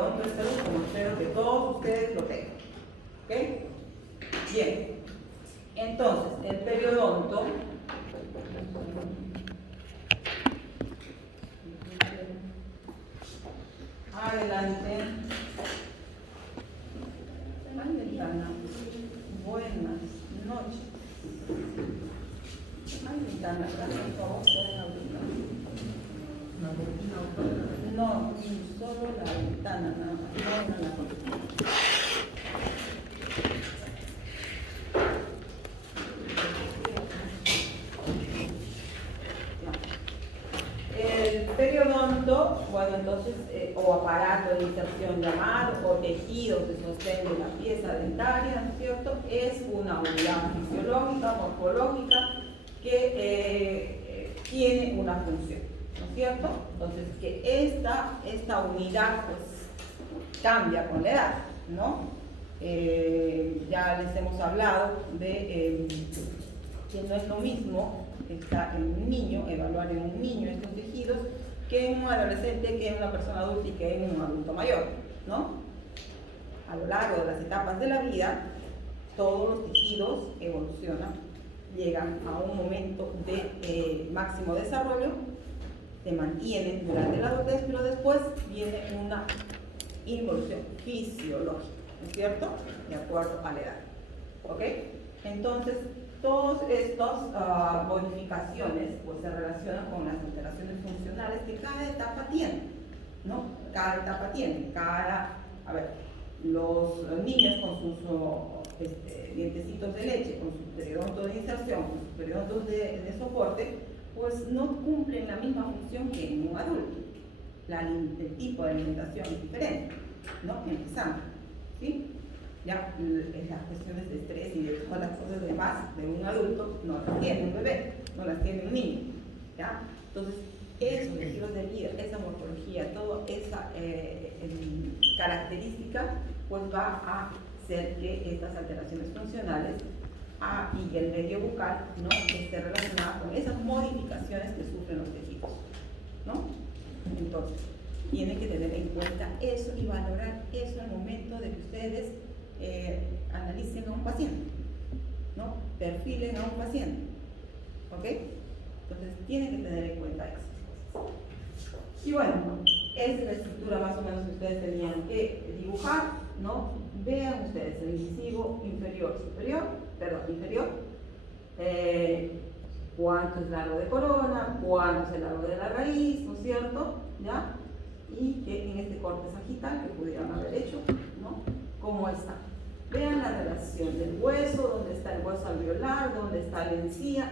periodonto de salud, como espero que todos ustedes lo tengan. ¿Ok? Bien. Entonces, el periodonto adelante. Ay, ventana. Buenas noches. Ay, ventana, por favor, pueden abrirla. No, solo la ventana, nada más. No, la cortina. El periodonto, bueno, entonces, o aparato de inserción llamado, o tejidos de sostén de la pieza dentaria, ¿no es cierto? Es una unidad fisiológica, morfológica, que tiene una función, ¿no es cierto? Entonces, que esta unidad, pues, cambia con la edad, ¿no? Ya les hemos hablado de que no es lo mismo está en un niño, evaluar en un niño estos tejidos, que en un adolescente, que en una persona adulta y que en un adulto mayor, ¿no? A lo largo de las etapas de la vida, todos los tejidos evolucionan, llegan a un momento de máximo desarrollo, se mantienen durante la adultez, pero después viene una involución fisiológica, ¿no es cierto? De acuerdo a la edad, ¿ok? Entonces, todas estas modificaciones pues, se relacionan con las alteraciones funcionales que cada etapa tiene, ¿no? Cada etapa tiene, a ver, los niños con sus dientecitos de leche, con su periodonto de inserción, con sus periodontos de soporte, pues no cumplen la misma función que en un adulto. El tipo de alimentación es diferente, ¿no? Empezando, ¿sí? Ya las cuestiones de estrés y de todas las cosas demás de un adulto no las tiene un bebé, no las tiene un niño, ¿ya? Entonces, esos estilos de vida, esa morfología, toda esa característica, pues va a hacer que estas alteraciones funcionales y el medio bucal, ¿no? Esté relacionada con esas modificaciones que sufren los tejidos, ¿no? Entonces, tienen que tener en cuenta eso y valorar eso al momento de que ustedes analicen a un paciente, ¿no? Perfilen a un paciente, ¿ok? Entonces tienen que tener en cuenta esas cosas. Y bueno, esa es la estructura más o menos que ustedes tenían que dibujar, ¿no? Vean ustedes el incisivo inferior, inferior, cuánto es largo de corona, cuánto es el largo de la raíz, ¿no es cierto? ¿Ya? Y que en este corte sagital que pudieran haber hecho, ¿no? ¿Cómo está? Vean la relación del hueso, dónde está el hueso alveolar, dónde está la encía,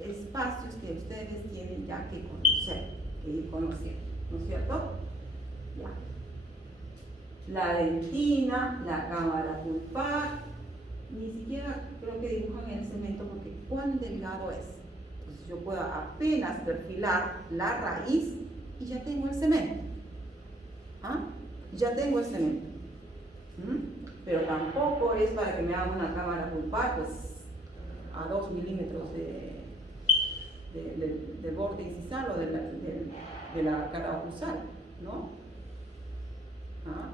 espacios que ustedes tienen ya que conocer, que ir conociendo, ¿no es cierto? Ya. La dentina, la cámara pulpar, ni siquiera creo que dibujan el cemento porque cuán delgado es. Entonces yo puedo apenas perfilar la raíz y ya tengo el cemento. ¿Ah? Ya tengo el cemento. Pero tampoco es para que me haga una cámara pulpar pues a 2 milímetros del borde incisal o de la cara oclusal, ¿no? ¿Ah?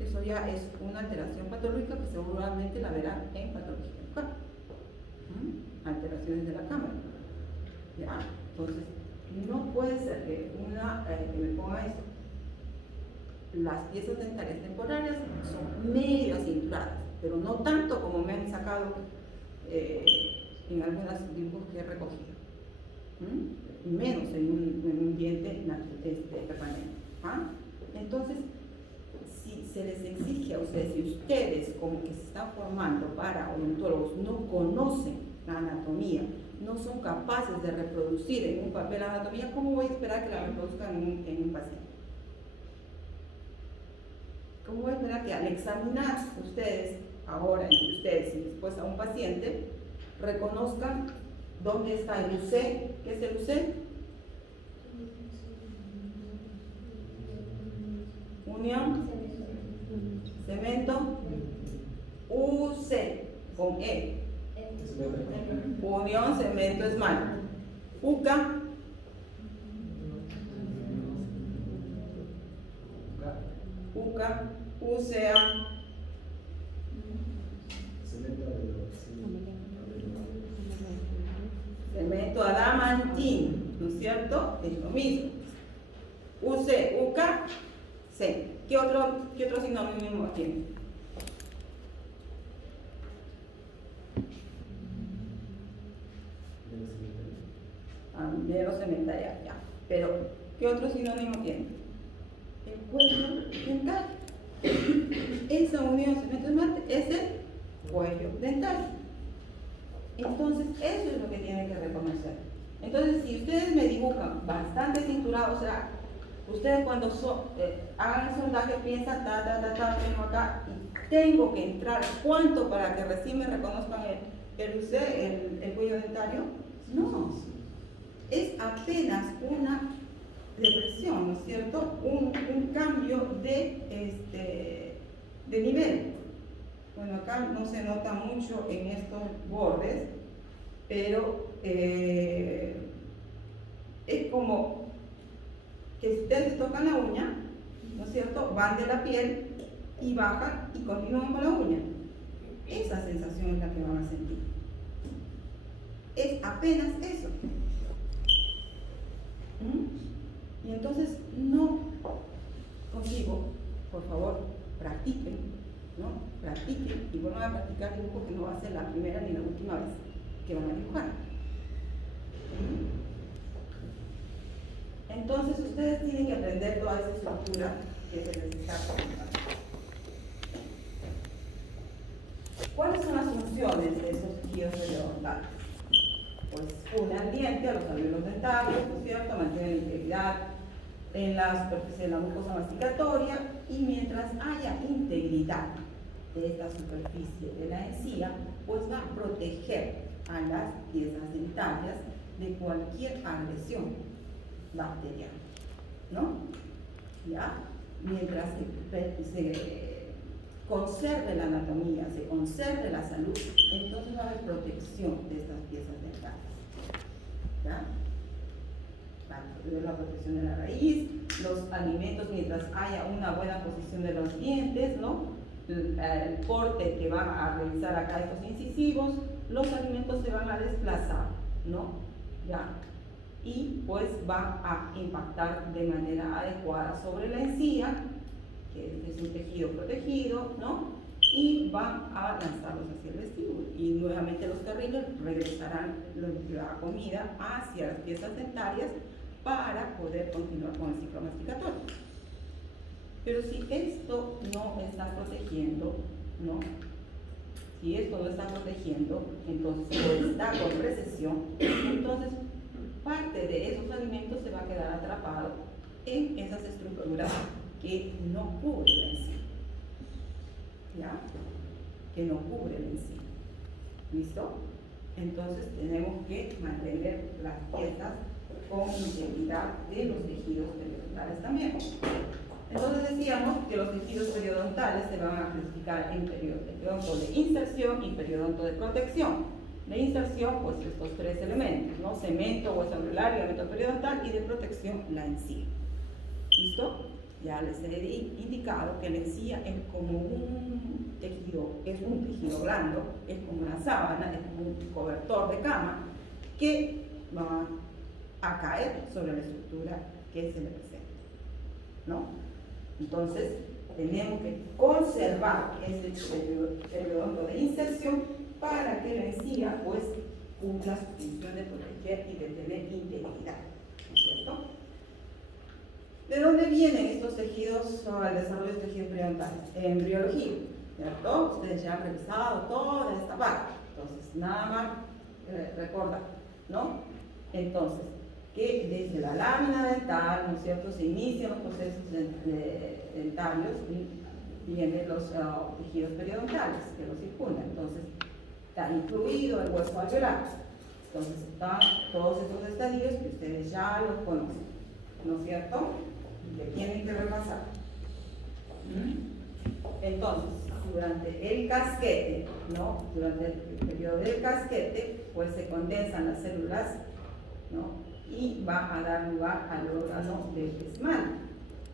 Eso ya es una alteración patológica que seguramente la verán en patología bucal. Alteraciones de la cámara. ¿Ya? Entonces, no puede ser que que me ponga esto. Las piezas dentarias temporarias son medio acinturadas, pero no tanto como me han sacado en algunos dibujos que he recogido. Menos en un diente permanente. ¿Ah? Entonces, si se les exige a ustedes, si ustedes como que se están formando para odontólogos no conocen la anatomía, no son capaces de reproducir en un papel la anatomía, ¿cómo voy a esperar que la reproduzcan en un paciente? ¿Cómo voy a esperar que al examinar ustedes, ahora entre ustedes y después a un paciente, reconozcan dónde está el UC? ¿Qué es el UC? Unión, cemento, UC, con E. Unión, cemento, esmalte. UCA, UCA, UCA, cemento adamantín, ¿no es cierto? Es lo mismo. UC, UCA, C. ¿Qué otro sinónimo tiene? Minero cementaria, ya. Pero, ¿qué otro sinónimo tiene? El cuello dental. Esa unión cemento-esmalte es el cuello dental. Entonces, eso es lo que tienen que reconocer. Entonces, si ustedes me dibujan bastante cinturado, o sea, ustedes cuando hagan el sondaje piensan, tengo acá, y tengo que entrar, ¿cuánto para que recién me reconozcan el cuello dentario? No, es apenas una depresión, ¿no es cierto? Un cambio de nivel. Bueno, acá no se nota mucho en estos bordes, pero es como que si ustedes tocan la uña, ¿no es cierto? Van de la piel y bajan y continúan con la uña. Esa sensación es la que van a sentir. Es apenas eso. Y entonces no consigo, por favor, practiquen, ¿no? Practiquen y vuelvan a practicar dibujo, que no va a ser la primera ni la última vez que van a dibujar. Entonces ustedes tienen que aprender toda esa estructura que se les está presentando. ¿Cuáles son las funciones de esos tejidos periodontales? Pues une al diente, a los alvéolos dentarios, ¿no es cierto? Mantiene la integridad en la superficie de la mucosa masticatoria, y mientras haya integridad de esta superficie de la encía, pues va a proteger a las piezas dentarias de cualquier agresión bacteriana, ¿no? ¿Ya? Mientras se conserve la anatomía, se conserve la salud, entonces va a haber protección de estas piezas dentarias. ¿Ya? La protección de la raíz, los alimentos, mientras haya una buena posición de los dientes, ¿no? El corte que van a realizar acá estos incisivos, los alimentos se van a desplazar, ¿no? ¿Ya? Y pues va a impactar de manera adecuada sobre la encía, que es un tejido protegido, ¿no? Y van a lanzarlos hacia el vestíbulo, y nuevamente los carriles regresarán la comida hacia las piezas dentarias para poder continuar con el ciclo masticatorio. Pero si esto no está protegiendo, ¿no? Si esto no está protegiendo, entonces o está con recesión, entonces parte de esos alimentos se va a quedar atrapado en esas estructuras que no cubren la encía. ¿Ya? Que no cubren la encía. ¿Listo? Entonces tenemos que mantener las piezas con integridad de los tejidos periodontales también. Entonces decíamos que los tejidos periodontales se van a clasificar en periodonto de inserción y periodonto de protección. De inserción, pues estos tres elementos, ¿no? Cemento, hueso alveolar, ligamento periodontal, y de protección, la encía. ¿Listo? Ya les he indicado que la encía es como un tejido blando, es como una sábana, es como un cobertor de cama que va a caer sobre la estructura que se le presenta, ¿no? Entonces, tenemos que conservar este periodonto de inserción para que la encía pues cumpla su función de proteger y de tener integridad, ¿no es cierto? ¿De dónde vienen estos tejidos o el desarrollo de tejidos periodontales? Embriología, ¿cierto? Ustedes ya han revisado toda esta parte, entonces nada más recordar, ¿no? Entonces, que desde la lámina dental, ¿no es cierto?, se inician los procesos dentarios y vienen los tejidos periodontales que los circundan. Entonces, está incluido el hueso alveolar. Entonces, están todos esos estadios que ustedes ya los conocen, ¿no es cierto?, que tienen que repasar. Entonces, durante el casquete, ¿no?, durante el periodo del casquete, pues se condensan las células, ¿no?, y va a dar lugar al órgano del esmalte.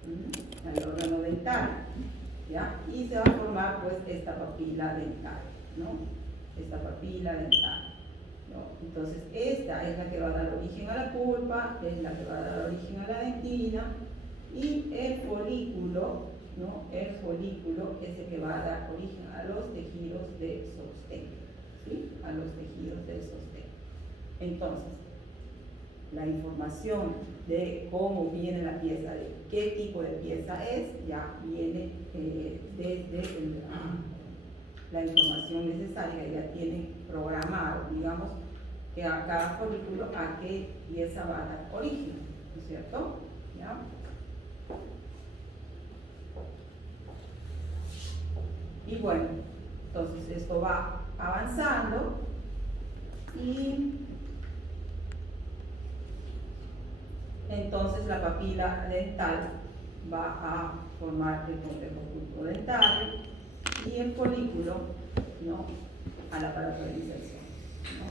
el órgano dental, ¿ya? Y se va a formar pues esta papila dental, ¿no? Esta papila dental, ¿no? Entonces esta es la que va a dar origen a la pulpa, es la que va a dar origen a la dentina, y el folículo, ¿no? El folículo es el que va a dar origen a los tejidos de sostén, ¿sí? A los tejidos de sostén. Entonces, la información de cómo viene la pieza, de qué tipo de pieza es, ya viene desde la información necesaria, ya tiene programado, digamos, que a cada folículo a qué pieza va a dar origen, ¿no es cierto? ¿Ya? Y bueno, entonces esto va avanzando y entonces la papila dental va a formar el complejo pulpo-dentario y el folículo, ¿no?, al aparato de inserción, ¿no?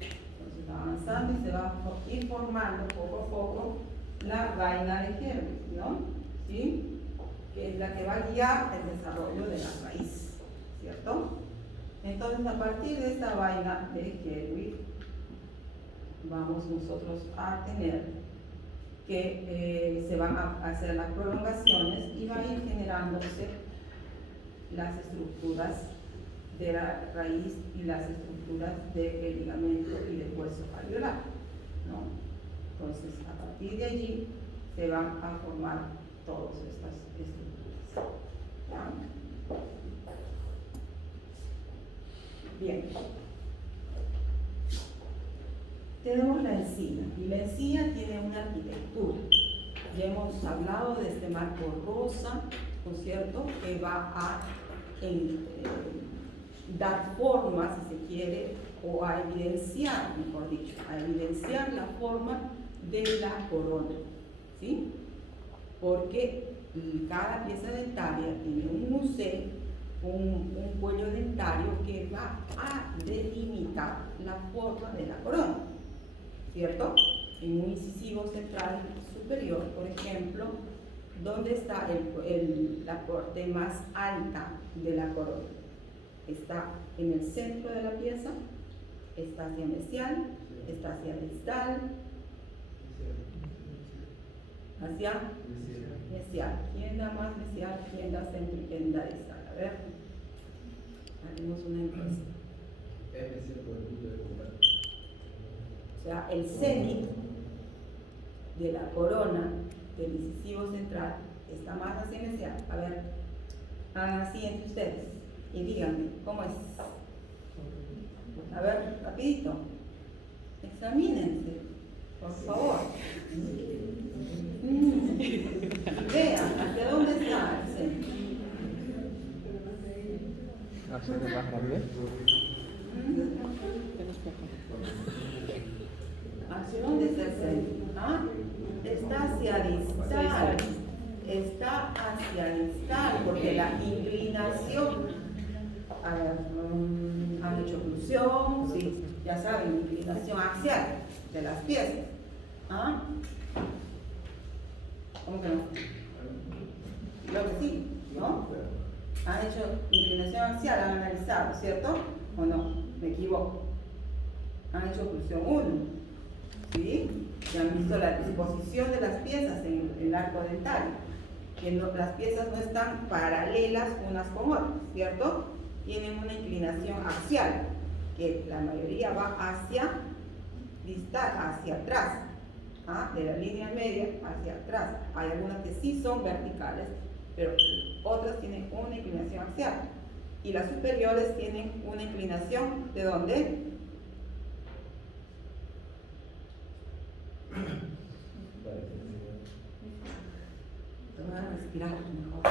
Entonces va avanzando y se va a ir formando poco a poco la vaina de Herbig, ¿no? ¿Sí? Que es la que va a guiar el desarrollo de la raíz, ¿cierto? Entonces, a partir de esta vaina de Herbig, vamos nosotros a tener que se van a hacer las prolongaciones y va a ir generándose las estructuras de la raíz y las estructuras del ligamento y del hueso alveolar, ¿no? Entonces, a partir de allí se van a formar todas estas estructuras, ¿ya? Bien. Tenemos la encía, y la encía tiene una arquitectura. Ya hemos hablado de este marco rosa, ¿no es cierto?, que va a dar forma, si se quiere, o a evidenciar, mejor dicho, a evidenciar la forma de la corona, ¿sí? Porque cada pieza dentaria tiene un museo, un cuello dentario que va a delimitar la forma de la corona, ¿cierto? En un incisivo central superior, por ejemplo, ¿dónde está la parte más alta de la corona? Está en el centro de la pieza, está hacia mesial, está hacia distal, hacia mesial. ¿Quién da más mesial? ¿Quién da centro y quién da distal? A ver, haremos una encuesta. O sea, el cenit de la corona del incisivo central está más hacia mesial. A ver, hagan así entre ustedes y díganme, ¿cómo es? A ver, rapidito. Examínense, por favor. Vean, ¿hacia dónde está el centro? ¿Hacia más grande? ¿Hacia dónde está el centro? ¿Ah? Está hacia distal. Está hacia distal, porque la inclinación, a ver, han hecho oclusión, sí, ya saben, inclinación axial de las piezas. ¿Ah? ¿Cómo que no? Creo que sí, ¿no? Han hecho inclinación axial, han analizado, ¿cierto? ¿O no? Me equivoco. Han hecho oclusión 1, ¿sí? Y han visto la disposición de las piezas en el arco dentario, que las piezas no están paralelas unas con otras, ¿cierto? Tienen una inclinación axial, que la mayoría va hacia distal, hacia atrás, ¿ah? De la línea media hacia atrás. Hay algunas que sí son verticales, pero otras tienen una inclinación axial. Y las superiores tienen una inclinación, ¿de dónde? Voy a respirar mejor.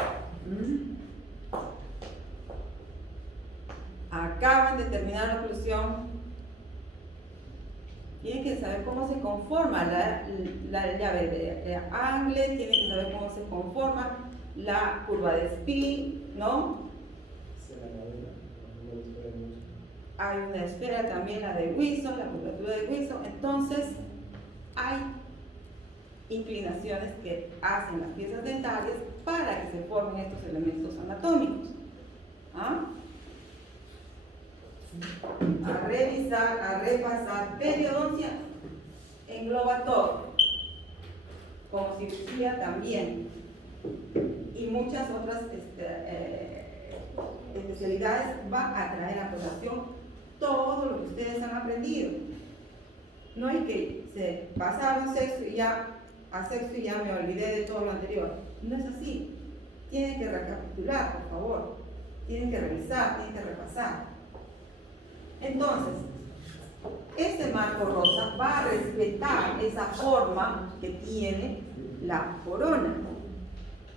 Acaban de terminar la oclusión. Tienen que saber cómo se conforma la llave de Angle, tienen que saber cómo se conforma la curva de Spee, ¿no? Hay una esfera también, la de Wilson, la curvatura de Wilson. Entonces, hay inclinaciones que hacen las piezas dentarias para que se formen estos elementos anatómicos. ¿Ah? A revisar, a repasar. Periodoncia engloba todo, como cirugía también, y muchas otras especialidades van a traer a colación todo lo que ustedes han aprendido. No es que se pasaron sexto y ya a sexto y ya me olvidé de todo lo anterior. No es así. Tienen que recapitular, por favor. Tienen que revisar, tienen que repasar. Entonces, este marco rosa va a respetar esa forma que tiene la corona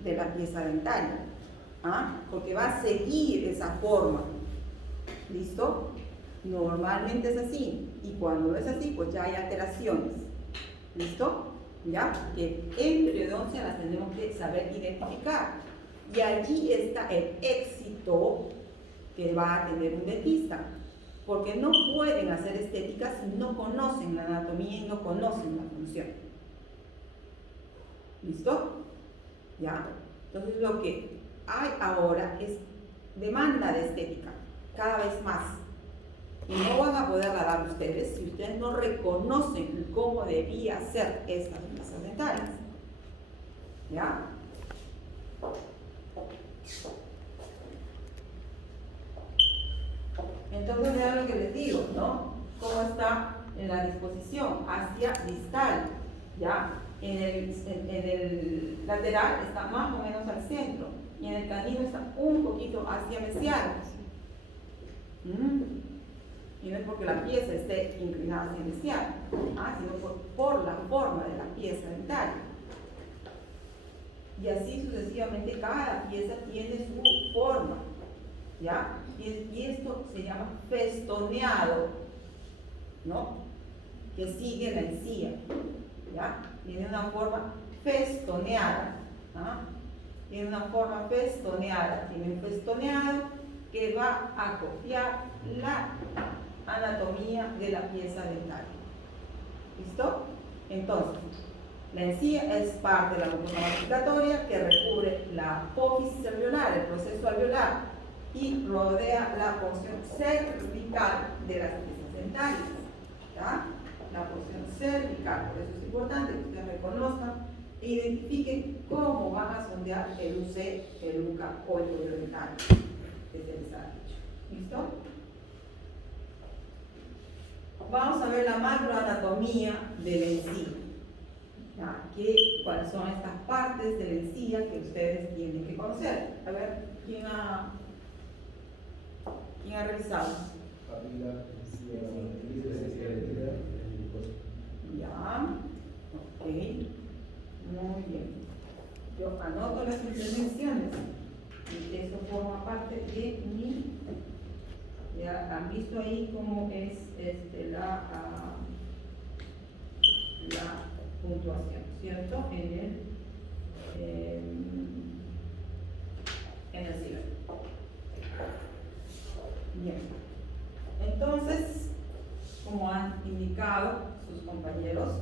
de la pieza dentaria. ¿Ah? Porque va a seguir esa forma. ¿Listo? Normalmente es así. Y cuando no es así, pues ya hay alteraciones. ¿Listo? ¿Ya? Que en periodoncia las tenemos que saber identificar. Y allí está el éxito que va a tener un dentista. Porque no pueden hacer estética si no conocen la anatomía y no conocen la función. ¿Listo? ¿Ya? Entonces lo que hay ahora es demanda de estética, cada vez más. Y no van a poderla dar ustedes si ustedes no reconocen cómo debía ser estas piezas dentarias. ¿Ya? Entonces vean lo que les digo, ¿no? Cómo está en la disposición hacia distal, ¿ya? En el lateral está más o menos al centro y en el canino está un poquito hacia mesial. Y no es porque la pieza esté inclinada hacia mesial, sino por la forma de la pieza dentaria. Y así sucesivamente cada pieza tiene su forma, ¿ya? Y esto se llama festoneado, ¿no? Que sigue la encía, ¿ya? Tiene una forma festoneada, tiene una forma festoneada, tiene un festoneado que va a copiar la anatomía de la pieza dentaria. ¿Listo? Entonces, la encía es parte de la mucosa masticatoria que recubre la apófisis alveolar, el proceso alveolar, y rodea la porción cervical de las piezas dentarias. ¿Ya? La porción cervical, por eso es importante que ustedes reconozcan e identifiquen cómo van a sondear el UC, el UCA o el cuello dental que se les ha dicho. ¿Listo? Vamos a ver la macroanatomía de la encía. ¿Cuáles son estas partes de la encía que ustedes tienen que conocer? A ver, ¿quién ha revisado? Ya, ok, muy bien. Yo anoto las intervenciones y eso forma parte de mi. Ya han visto ahí cómo es la puntuación, ¿cierto? En el ciber. Bien. Entonces, como han indicado sus compañeros,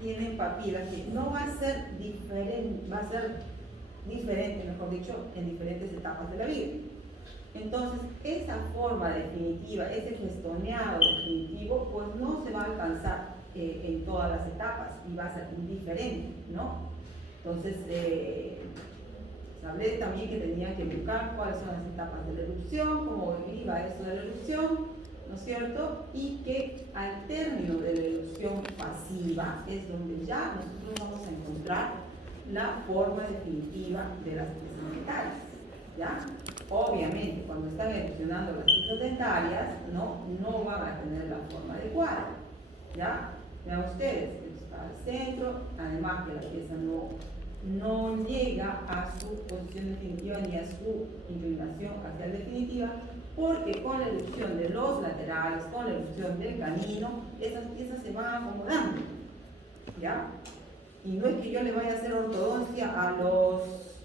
tienen papila que no va a ser diferente, va a ser diferente, mejor dicho, en diferentes etapas de la vida. Entonces, esa forma definitiva, ese festoneado definitivo, pues no se va a alcanzar en todas las etapas y va a ser indiferente, ¿no? Entonces, hablé también que tenían que buscar cuáles son las etapas de la erupción, cómo iba esto de la erupción, ¿no es cierto? Y que al término de la erupción pasiva es donde ya nosotros vamos a encontrar la forma definitiva de las piezas dentarias, ¿ya? Obviamente, cuando están erupcionando las piezas dentarias, no van a tener la forma adecuada, ¿ya? Vean ustedes, está al centro, además que la pieza no llega a su posición definitiva ni a su inclinación hacia la definitiva, porque con la erupción de los laterales, con la erupción del canino, esas piezas se van acomodando, ¿ya? Y no es que yo le vaya a hacer ortodoncia a los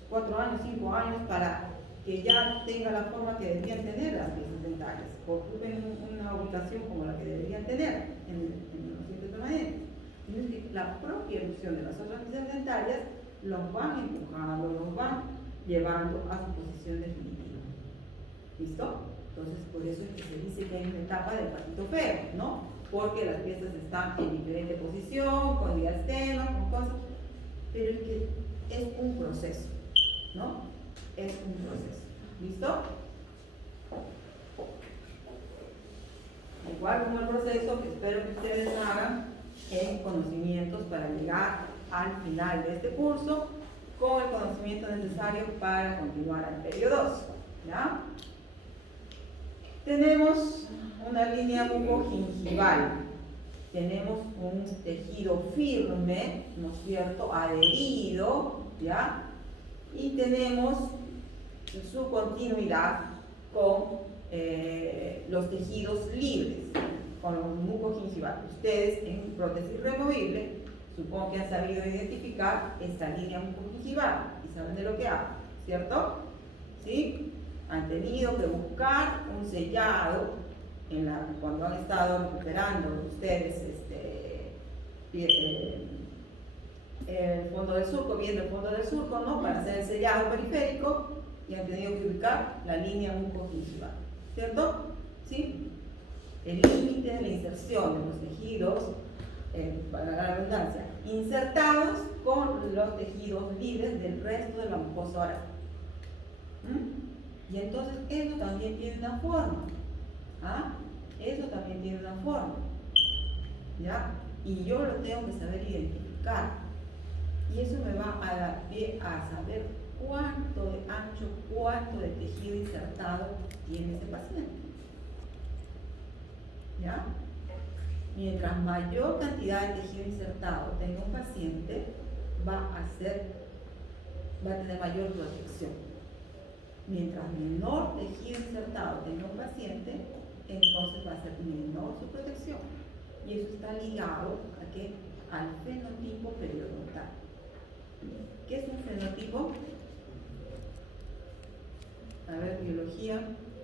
4 años, 5 años para que ya tenga la forma que deberían tener las piezas dentarias, ocupen una ubicación como la que deberían tener en los dientes permanentes. Es decir, la propia erupción de las otras piezas dentarias los van empujando, los van llevando a su posición definitiva. ¿Listo? Entonces, por eso es que se dice que hay una etapa del patito feo, ¿no? Porque las piezas están en diferente posición, con diastema, con cosas, pero es que es un proceso, ¿no? Es un proceso. ¿Listo? Igual como el proceso que espero que ustedes hagan en conocimientos para llegar al final de este curso con el conocimiento necesario para continuar al periodo 2. ¿Ya? Tenemos una línea bucogingival, tenemos un tejido firme, ¿no es cierto?, adherido, ¿ya? Y tenemos su continuidad con los tejidos libres, con los mucogingivales. Ustedes en prótesis removible, supongo que han sabido identificar esta línea mucogingival y saben de lo que hablo, ¿cierto? ¿Sí? Han tenido que buscar un sellado cuando han estado recuperando ustedes el fondo del surco, viendo el fondo del surco, ¿no? Para hacer el sellado periférico, y han tenido que ubicar la línea mucogingival, ¿cierto? ¿Sí? El límite de la inserción de los tejidos, para la redundancia, insertados con los tejidos libres del resto de la mucosa oral. Y entonces eso también tiene una forma. ¿Ah? Eso también tiene una forma. ¿Ya? Y yo lo tengo que saber identificar. Y eso me va a dar pie a saber cuánto de ancho, cuánto de tejido insertado tiene ese paciente. ¿Ya? Mientras mayor cantidad de tejido insertado tenga un paciente, va a tener mayor protección. Mientras menor tejido insertado tenga un paciente, entonces va a ser menor su protección. Y eso está ligado ¿a qué? Al fenotipo periodontal. ¿Qué es un fenotipo? A ver, biología.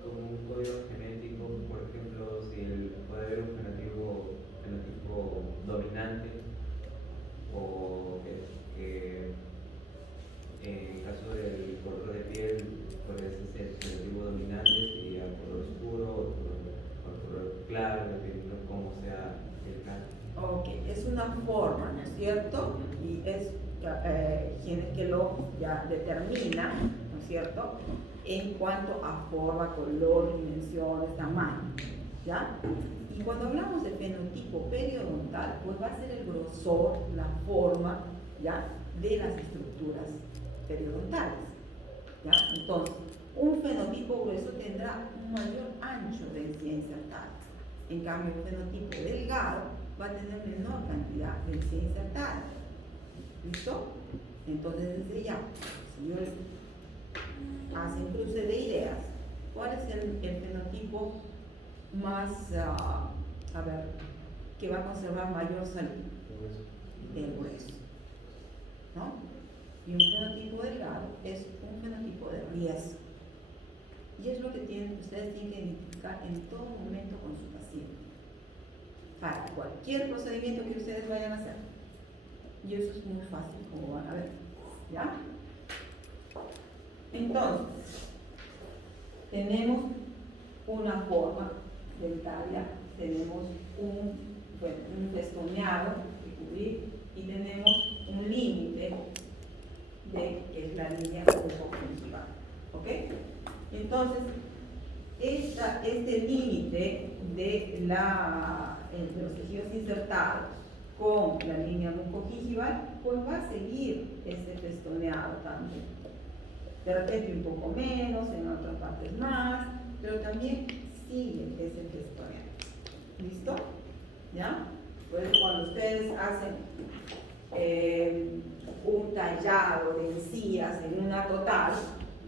Como un código genético, por ejemplo, si puede haber un fenotipo dominante, o que en el caso del color de piel puede ser el fenotipo dominante, sería color oscuro o color claro, dependiendo de cómo sea el caso. Ok, es una forma, ¿no es cierto? Y es quien es que lo ya determina, ¿no es cierto?, en cuanto a forma, color, dimensiones, tamaño, ¿ya? Y cuando hablamos de fenotipo periodontal, pues va a ser el grosor, la forma, ¿ya?, de las estructuras periodontales, ¿ya? Entonces, un fenotipo grueso tendrá un mayor ancho de encía insertada. En cambio, el fenotipo delgado va a tener menor cantidad de encía insertada. ¿Listo? Entonces, desde ya, si yo hacen cruce de ideas, ¿cuál es el fenotipo más, que va a conservar mayor salud? El grueso, ¿no? Y un fenotipo delgado es un fenotipo de riesgo. Y es lo que ustedes tienen que identificar en todo momento con su paciente, para cualquier procedimiento que ustedes vayan a hacer. Y eso es muy fácil, como van a ver, ¿ya? Entonces, tenemos una forma dentaria, tenemos un festoneado que cubrir y tenemos un límite que es la línea bucogingival, ¿ok? Entonces, este límite de los tejidos insertados con la línea bucogingival, pues va a seguir ese festoneado también. De repente un poco menos, en otras partes más, pero también sigue ese festoneado. ¿Listo? ¿Ya? Pues cuando ustedes hacen un tallado de encías en una total,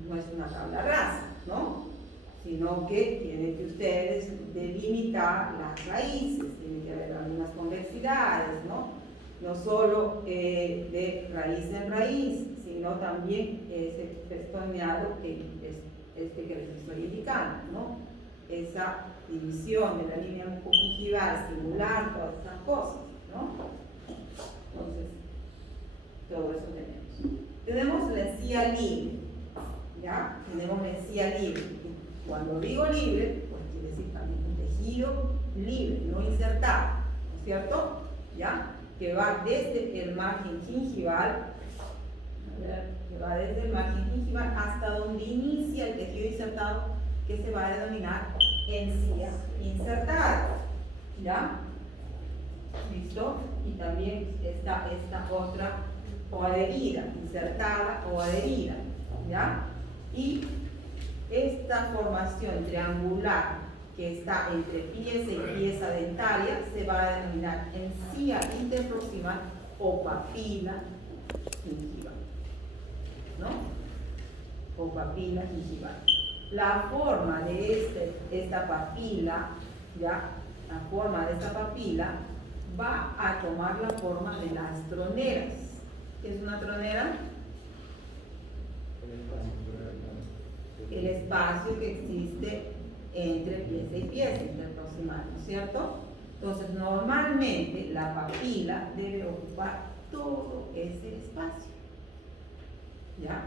no es una tabla rasa, ¿no? Sino que tienen que ustedes delimitar las raíces, tienen que haber algunas convexidades, ¿no? No solo de raíz en raíz, sino también ese festoneado que es que les estoy indicando, ¿no? Esa división de la línea bucogingival, simular todas esas cosas, ¿no? Entonces, todo eso tenemos. Tenemos la encía libre, ¿ya? Tenemos la encía libre. Y cuando digo libre, pues quiere decir también un tejido libre, no insertado, ¿no es cierto? ¿Ya? Que va desde el margen gingival, que va desde el margen gingival hasta donde inicia el tejido insertado, que se va a denominar encía insertada, ¿ya? ¿Listo? Y también está esta otra o adherida, insertada o adherida, ¿ya? Y esta formación triangular que está entre pieza y pieza dentaria se va a denominar encía interproximal o papila gingival, ¿no? O papila gingival. La forma de esta papila, ¿ya? La forma de esta papila va a tomar la forma de las troneras. ¿Qué es una tronera? El espacio que existe entre pieza y pieza, interproximal, ¿no es cierto? Entonces, normalmente la papila debe ocupar todo ese espacio, ¿ya?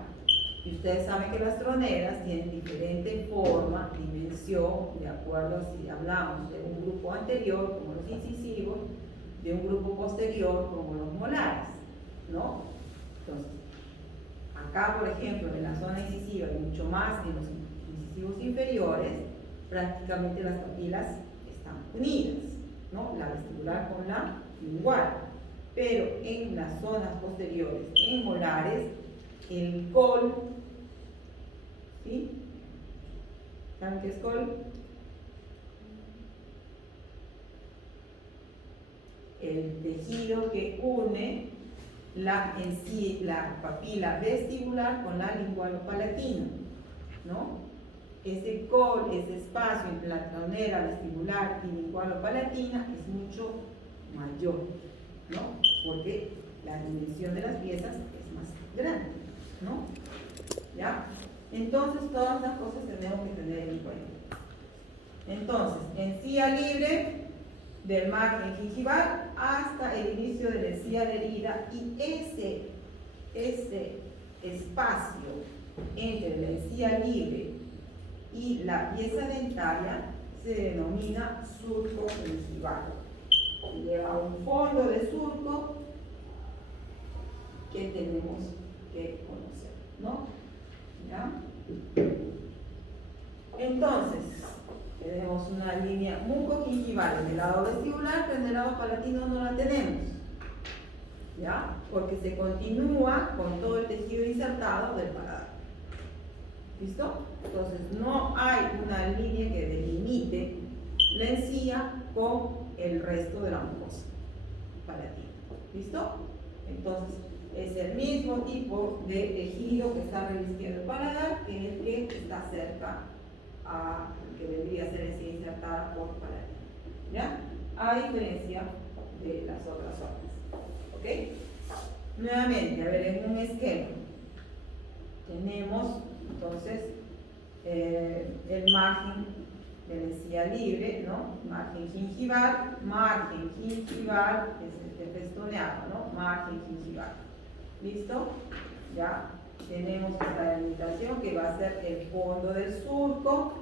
Y ustedes saben que las troneras tienen diferente forma, dimensión, de acuerdo a si hablamos de un grupo anterior, como los incisivos, de un grupo posterior, como los molares, ¿no? Entonces, acá, por ejemplo, en la zona incisiva y mucho más en los incisivos inferiores, prácticamente las papilas están unidas, ¿no? La vestibular con la lingual. Pero en las zonas posteriores, en molares, el col, ¿sí? ¿Saben qué es col? El tejido que une la papila vestibular con la lingualo-palatina, ¿no? Ese col, ese espacio entre la tronera vestibular y lingualo-palatina es mucho mayor, ¿no? Porque la dimensión de las piezas es más grande, ¿no? ¿Ya? Entonces, todas las cosas tenemos que tener en cuenta. Entonces, encía libre del margen gingival hasta el inicio de la encía adherida, y ese espacio entre la encía libre y la pieza dentaria se denomina surco gingival. Lleva un fondo de surco que tenemos que conocer, ¿no? ¿Ya? Entonces, tenemos una línea mucogingival en el lado vestibular, pero en el lado palatino no la tenemos, ¿ya? Porque se continúa con todo el tejido insertado del paladar. ¿Listo? Entonces, no hay una línea que delimite la encía con el resto de la mucosa palatina. ¿Listo? Entonces, es el mismo tipo de tejido que está revistiendo el paladar que el que está cerca a que vendría a ser encía insertada por palatina, ¿ya? A diferencia de las otras zonas, ¿ok? Nuevamente, a ver, en un esquema tenemos entonces el margen de la encía libre, ¿no? Margen gingival es este festoneado, ¿no? Margen gingival. ¿Listo? Ya tenemos esta delimitación que va a ser el fondo del surco,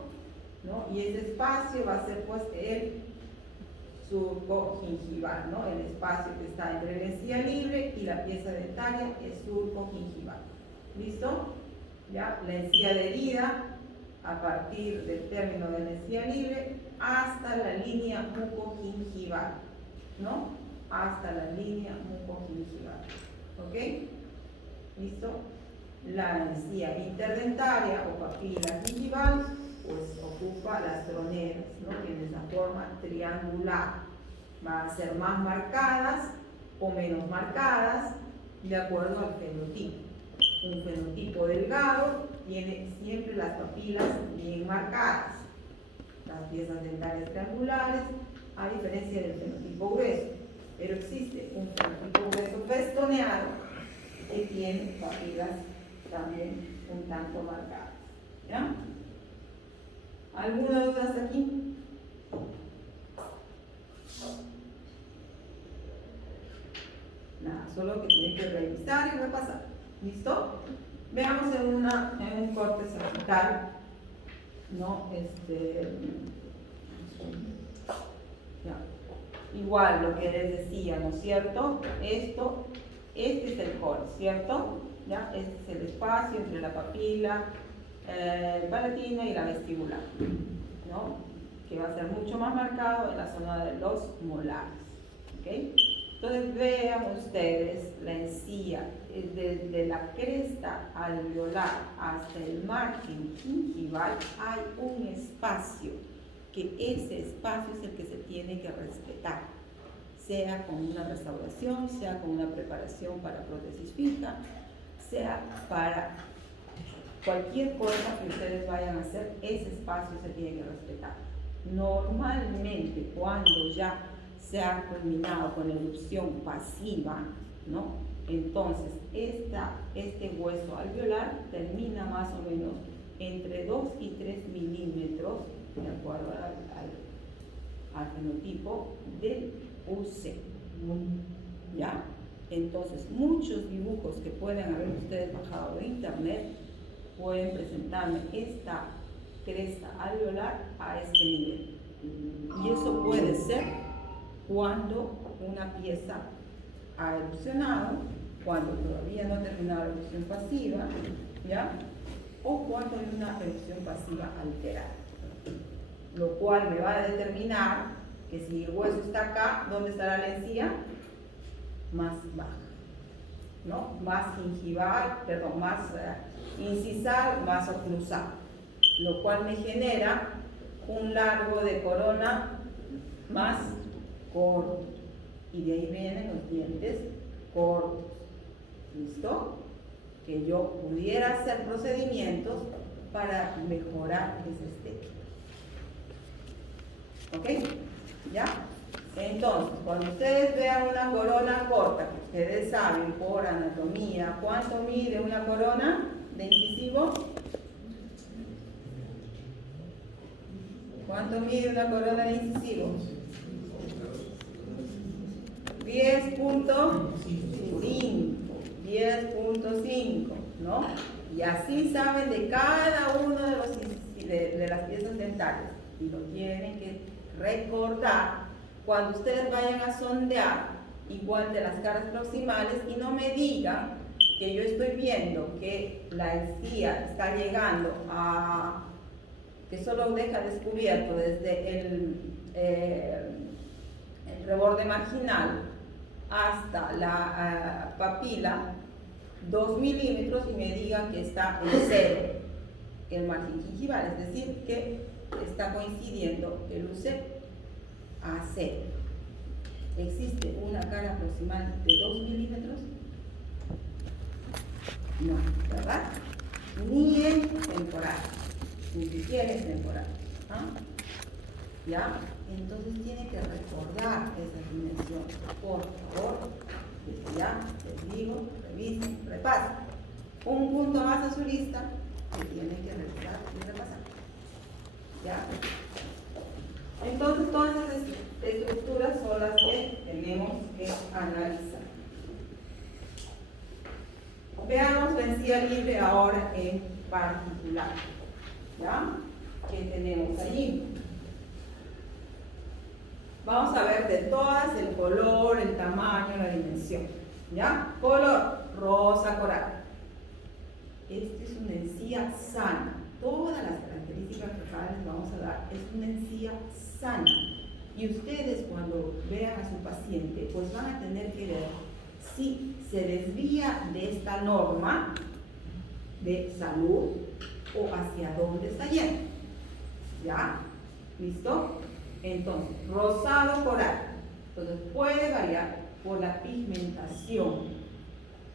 ¿no? Y ese espacio va a ser pues el surco gingival, ¿no? El espacio que está entre la encía libre y la pieza dentaria es surco gingival. ¿Listo? Ya, la encía adherida a partir del término de la encía libre hasta la línea mucogingival, ¿no? Hasta la línea mucogingival. ¿Ok? ¿Listo? La encía interdentaria o papila gingival pues ocupa las troneras, ¿no? Tiene esa forma triangular. Van a ser más marcadas o menos marcadas de acuerdo al fenotipo. Un fenotipo delgado tiene siempre las papilas bien marcadas, las piezas dentarias triangulares, a diferencia del fenotipo grueso. Pero existe un fenotipo grueso festoneado que tiene papilas también un tanto marcadas. ¿Ya? ¿Alguna duda hasta aquí? Nada. solo que tiene que revisar y repasar. ¿Listo? Veamos en un corte cervical, ¿no? Ya. Igual lo que les decía, ¿no es cierto? Este es el core, ¿cierto? ¿Ya? Este es el espacio entre la papila palatina y la vestibular, ¿no? Que va a ser mucho más marcado en la zona de los molares, ¿ok? Entonces vean ustedes la encía, desde la cresta alveolar hasta el margen gingival hay un espacio, que ese espacio es el que se tiene que respetar, sea con una restauración, sea con una preparación para prótesis fija, sea para cualquier cosa que ustedes vayan a hacer, ese espacio se tiene que respetar. Normalmente cuando ya se ha culminado con la erupción pasiva, ¿no? Entonces este hueso alveolar termina más o menos entre 2 y 3 milímetros, de acuerdo al fenotipo del UC, ¿ya? Entonces muchos dibujos que pueden haber ustedes bajado de internet pueden presentarme esta cresta alveolar a este nivel, y eso puede ser cuando una pieza ha erupcionado, cuando todavía no ha terminado la erupción pasiva, ¿ya? O cuando hay una erupción pasiva alterada, lo cual me va a determinar que si el hueso está acá, ¿dónde estará la encía? Más baja, ¿no? Más gingival, perdón, más incisal, más oclusal, lo cual me genera un largo de corona más corto, y de ahí vienen los dientes cortos. ¿Listo? Que yo pudiera hacer procedimientos para mejorar esa estética. ¿Ok? ¿Ya? Entonces, cuando ustedes vean una corona corta, que ustedes saben por anatomía, ¿cuánto mide una corona de incisivo? ¿Cuánto mide una corona de incisivo? 10.5, ¿no? Y así saben de cada uno de las piezas dentales, y lo tienen que recordar cuando ustedes vayan a sondear igual de las caras proximales, y no me digan que yo estoy viendo que la encía está llegando a, que solo deja descubierto desde el reborde marginal hasta la papila 2 milímetros, y me digan que está en cero el margen gingival, es decir, que está coincidiendo el UC a cero. ¿Existe una cara proximal de 2 milímetros? No, ¿verdad? Ni en temporal, ni siquiera en temporal. ¿Ah? ¿Ya? Entonces tiene que recordar esas dimensiones, por favor. Desde ya les digo, revisen, repasen. Un punto más a su lista que tienen que revisar y repasar. ¿Ya? Entonces todas esas estructuras son las que tenemos que analizar. Veamos la encía libre ahora en particular. ¿Ya? ¿Qué tenemos allí? Vamos a ver de todas el color, el tamaño, la dimensión. ¿Ya? Color rosa coral. Esta es una encía sana. Todas las características que acá les vamos a dar, es una encía sana. Y ustedes cuando vean a su paciente, pues van a tener que ver si se desvía de esta norma de salud o hacia dónde está yendo. ¿Ya? ¿Listo? Entonces, rosado coral. Entonces puede variar por la pigmentación.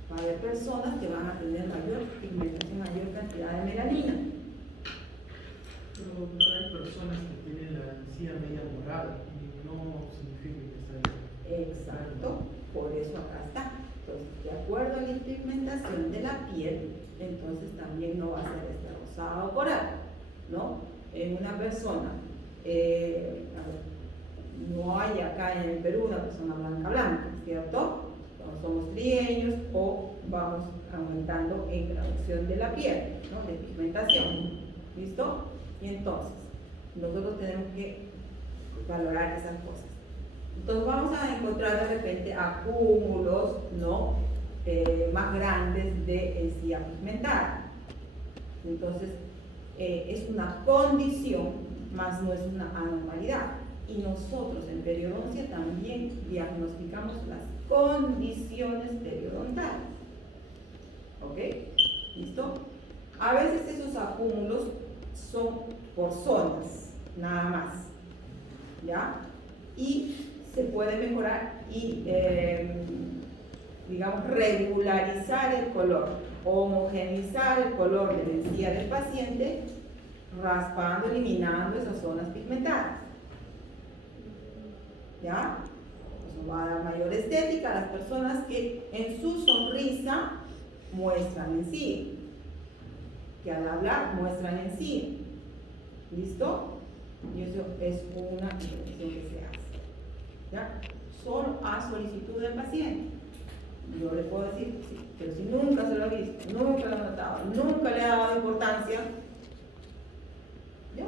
Va a haber personas que van a tener mayor pigmentación, mayor cantidad de melanina. Pero no hay personas que tienen la encía media morada y no significa que está bien. Exacto, por eso acá está. Entonces, de acuerdo a la pigmentación de la piel, entonces también no va a ser este rosado coral, ¿no? En una persona, no hay acá en el Perú una persona blanca, ¿cierto? cuando somos trigueños o vamos aumentando en graduación de la piel, ¿no? De pigmentación. ¿Listo? Y entonces, nosotros tenemos que valorar esas cosas. Entonces vamos a encontrar de repente acúmulos, ¿no? Más grandes de encía pigmentada. Entonces, es una condición, más no es una anormalidad. Y nosotros en periodoncia también diagnosticamos las condiciones periodontales. ¿Ok? ¿Listo? A veces esos acúmulos son por zonas, nada más. ¿Ya? Y se puede mejorar y, digamos, regularizar el color, homogeneizar el color de la encía del paciente, raspando, eliminando esas zonas pigmentadas. ¿Ya? Eso va a dar mayor estética a las personas que en su sonrisa muestran en sí, que al hablar muestran en sí. ¿Listo? Y eso es una intervención que se hace. ¿Ya? Solo a solicitud del paciente. Yo le puedo decir, sí, pero si nunca se lo ha visto, nunca lo ha notado, nunca le ha dado importancia, ¿yo?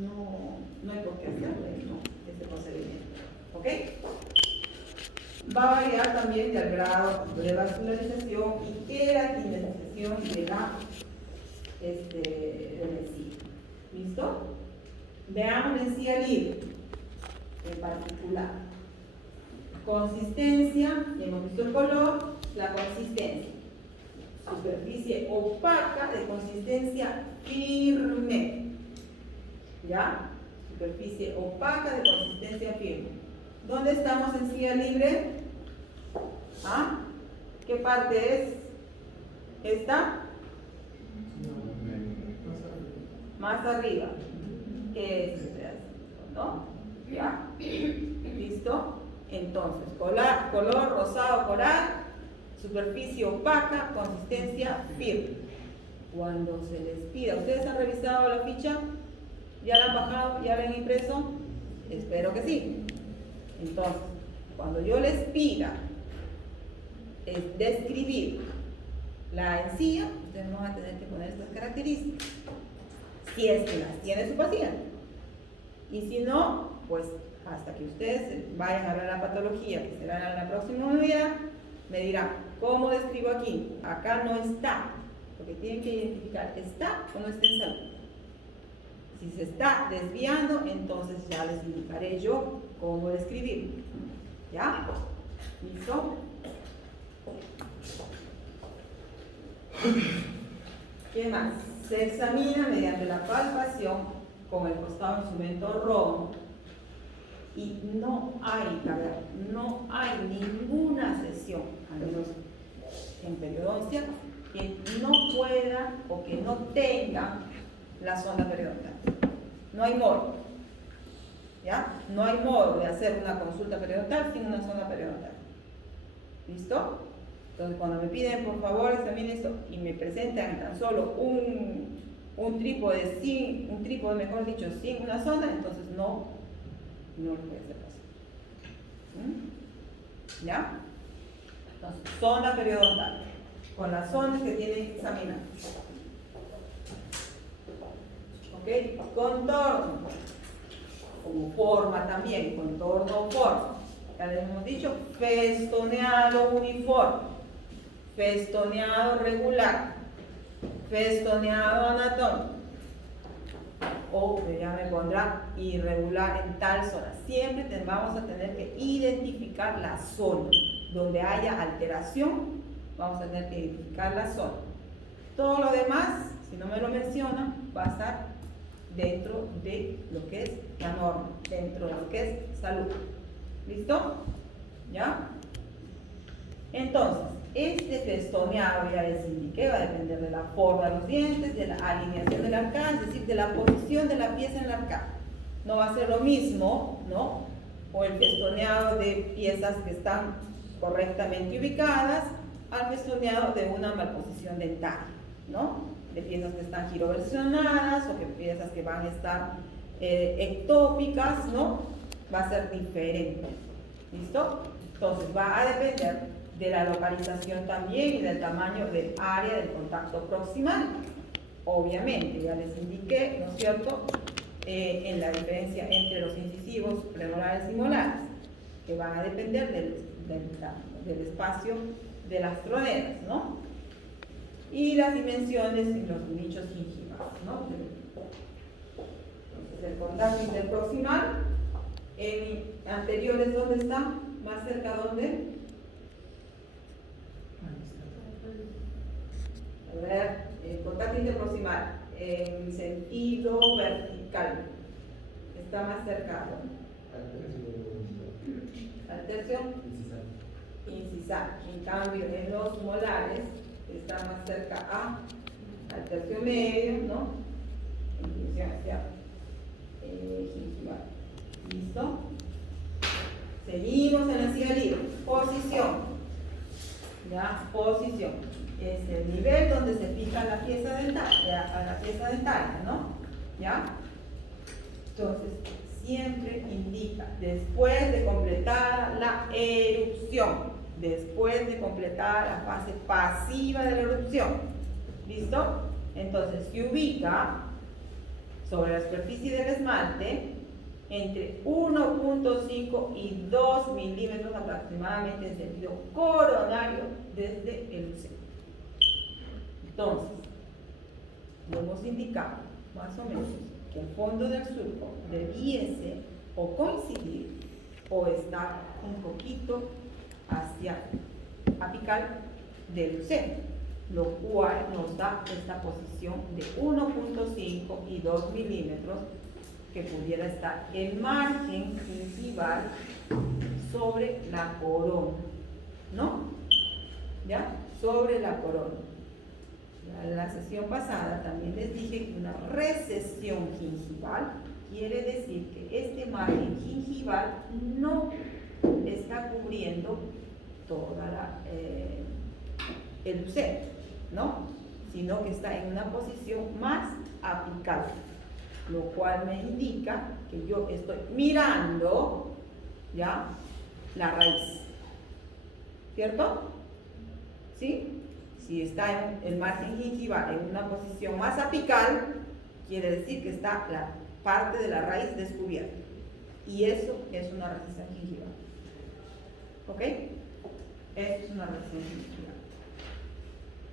No hay por qué hacerle, ¿no? Este procedimiento. ¿Ok? Va a variar también del grado de vascularización y queratinización de la encía. ¿Listo? Veamos la encía libre en particular. Consistencia, hemos visto el color, la consistencia. Superficie opaca de consistencia firme. ¿Ya? Superficie opaca de consistencia firme. ¿Dónde estamos en encía libre? ¿Ah? ¿Qué parte es? ¿Esta? Más arriba. Este pedacito, ¿no? ¿Ya? ¿Listo? Entonces, color rosado coral, superficie opaca, consistencia firme. Cuando se les pida, ¿ustedes han revisado la ficha? ¿Ya la han bajado? ¿Ya la han impreso? Espero que sí. Entonces, cuando yo les pida describir la encía, ustedes van a tener que poner estas características, si es que las tiene su paciente. Y si no, pues hasta que ustedes vayan a ver la patología, que será en la próxima unidad, me dirán, ¿cómo describo aquí? Acá no está, porque tienen que identificar, ¿está o no está en salud? Si se está desviando, entonces ya les indicaré yo cómo describirlo. ¿Ya? ¿Listo? ¿Qué más? Se examina mediante la palpación con el costado instrumento romo y no hay ninguna sesión, al menos en periodoncia, que no pueda o que no tenga la zona periodontal. No hay modo. ¿Ya? No hay modo de hacer una consulta periodontal sin una zona periodontal. ¿Listo? Entonces, cuando me piden, por favor, examinen esto y me presentan tan solo un trípode, mejor dicho, sin una zona, entonces no lo voy a hacer así. ¿Ya? Entonces, zona periodontal, con las zonas que tienen que examinar. ¿Ok? Contorno, como forma también, contorno o forma. Ya les hemos dicho, festoneado uniforme, festoneado regular, festoneado anatómico, o ya me pondrá irregular en tal zona. Siempre vamos a tener que identificar la zona. Donde haya alteración, vamos a tener que identificar la zona. Todo lo demás, si no me lo mencionan, va a estar dentro de lo que es la norma, dentro de lo que es salud. ¿Listo? ¿Ya? Entonces, este festoneado, ya les indiqué, va a depender de la forma de los dientes, de la alineación de la arcada, es decir, de la posición de la pieza en la arcada. No va a ser lo mismo, ¿no? O el festoneado de piezas que están correctamente ubicadas al festoneado de una malposición dentaria, ¿no? De piezas que están giroversionadas o que piezas que van a estar ectópicas, ¿no? Va a ser diferente. ¿Listo? Entonces va a depender de la localización también y del tamaño del área del contacto proximal. Obviamente, ya les indiqué, ¿no es cierto?, en la diferencia entre los incisivos premolares y molares, que van a depender del espacio de las troneras, ¿no? Y las dimensiones y los nichos gingivales, ¿no? Entonces, el contacto interproximal, en anteriores, ¿dónde está? ¿Más cerca dónde? A ver, el contacto interproximal en sentido vertical está más cerca, ¿no? Al tercio incisal. En cambio, en los molares está más cerca al tercio medio, ¿no? En dirección hacia gingival. ¿Listo? Seguimos en la encía libre. Posición. ¿Ya? Posición. Es el nivel donde se fija la pieza dentaria, a la pieza dentaria, ¿no? ¿Ya? Entonces, siempre indica después de completar la erupción, después de completar la fase pasiva de la erupción. ¿Listo? Entonces, se ubica sobre la superficie del esmalte entre 1.5 y 2 milímetros aproximadamente en sentido coronario desde el lumen. Entonces, lo hemos indicado más o menos que el fondo del surco debiese o coincidir o estar un poquito hacia apical del luceno, lo cual nos da esta posición de 1.5 y 2 milímetros que pudiera estar el margen gingival sobre la corona, ¿no? ¿Ya? Sobre la corona. En la sesión pasada también les dije que una recesión gingival quiere decir que este margen gingival no está cubriendo toda el luceno, ¿no? Sino que está en una posición más apical, lo cual me indica que yo estoy mirando, ¿ya?, la raíz, ¿cierto? ¿Sí? Si está en el margen gingival en una posición más apical, quiere decir que está la parte de la raíz descubierta. Y eso es una recesión gingival. ¿Ok? Eso es una recesión gingival.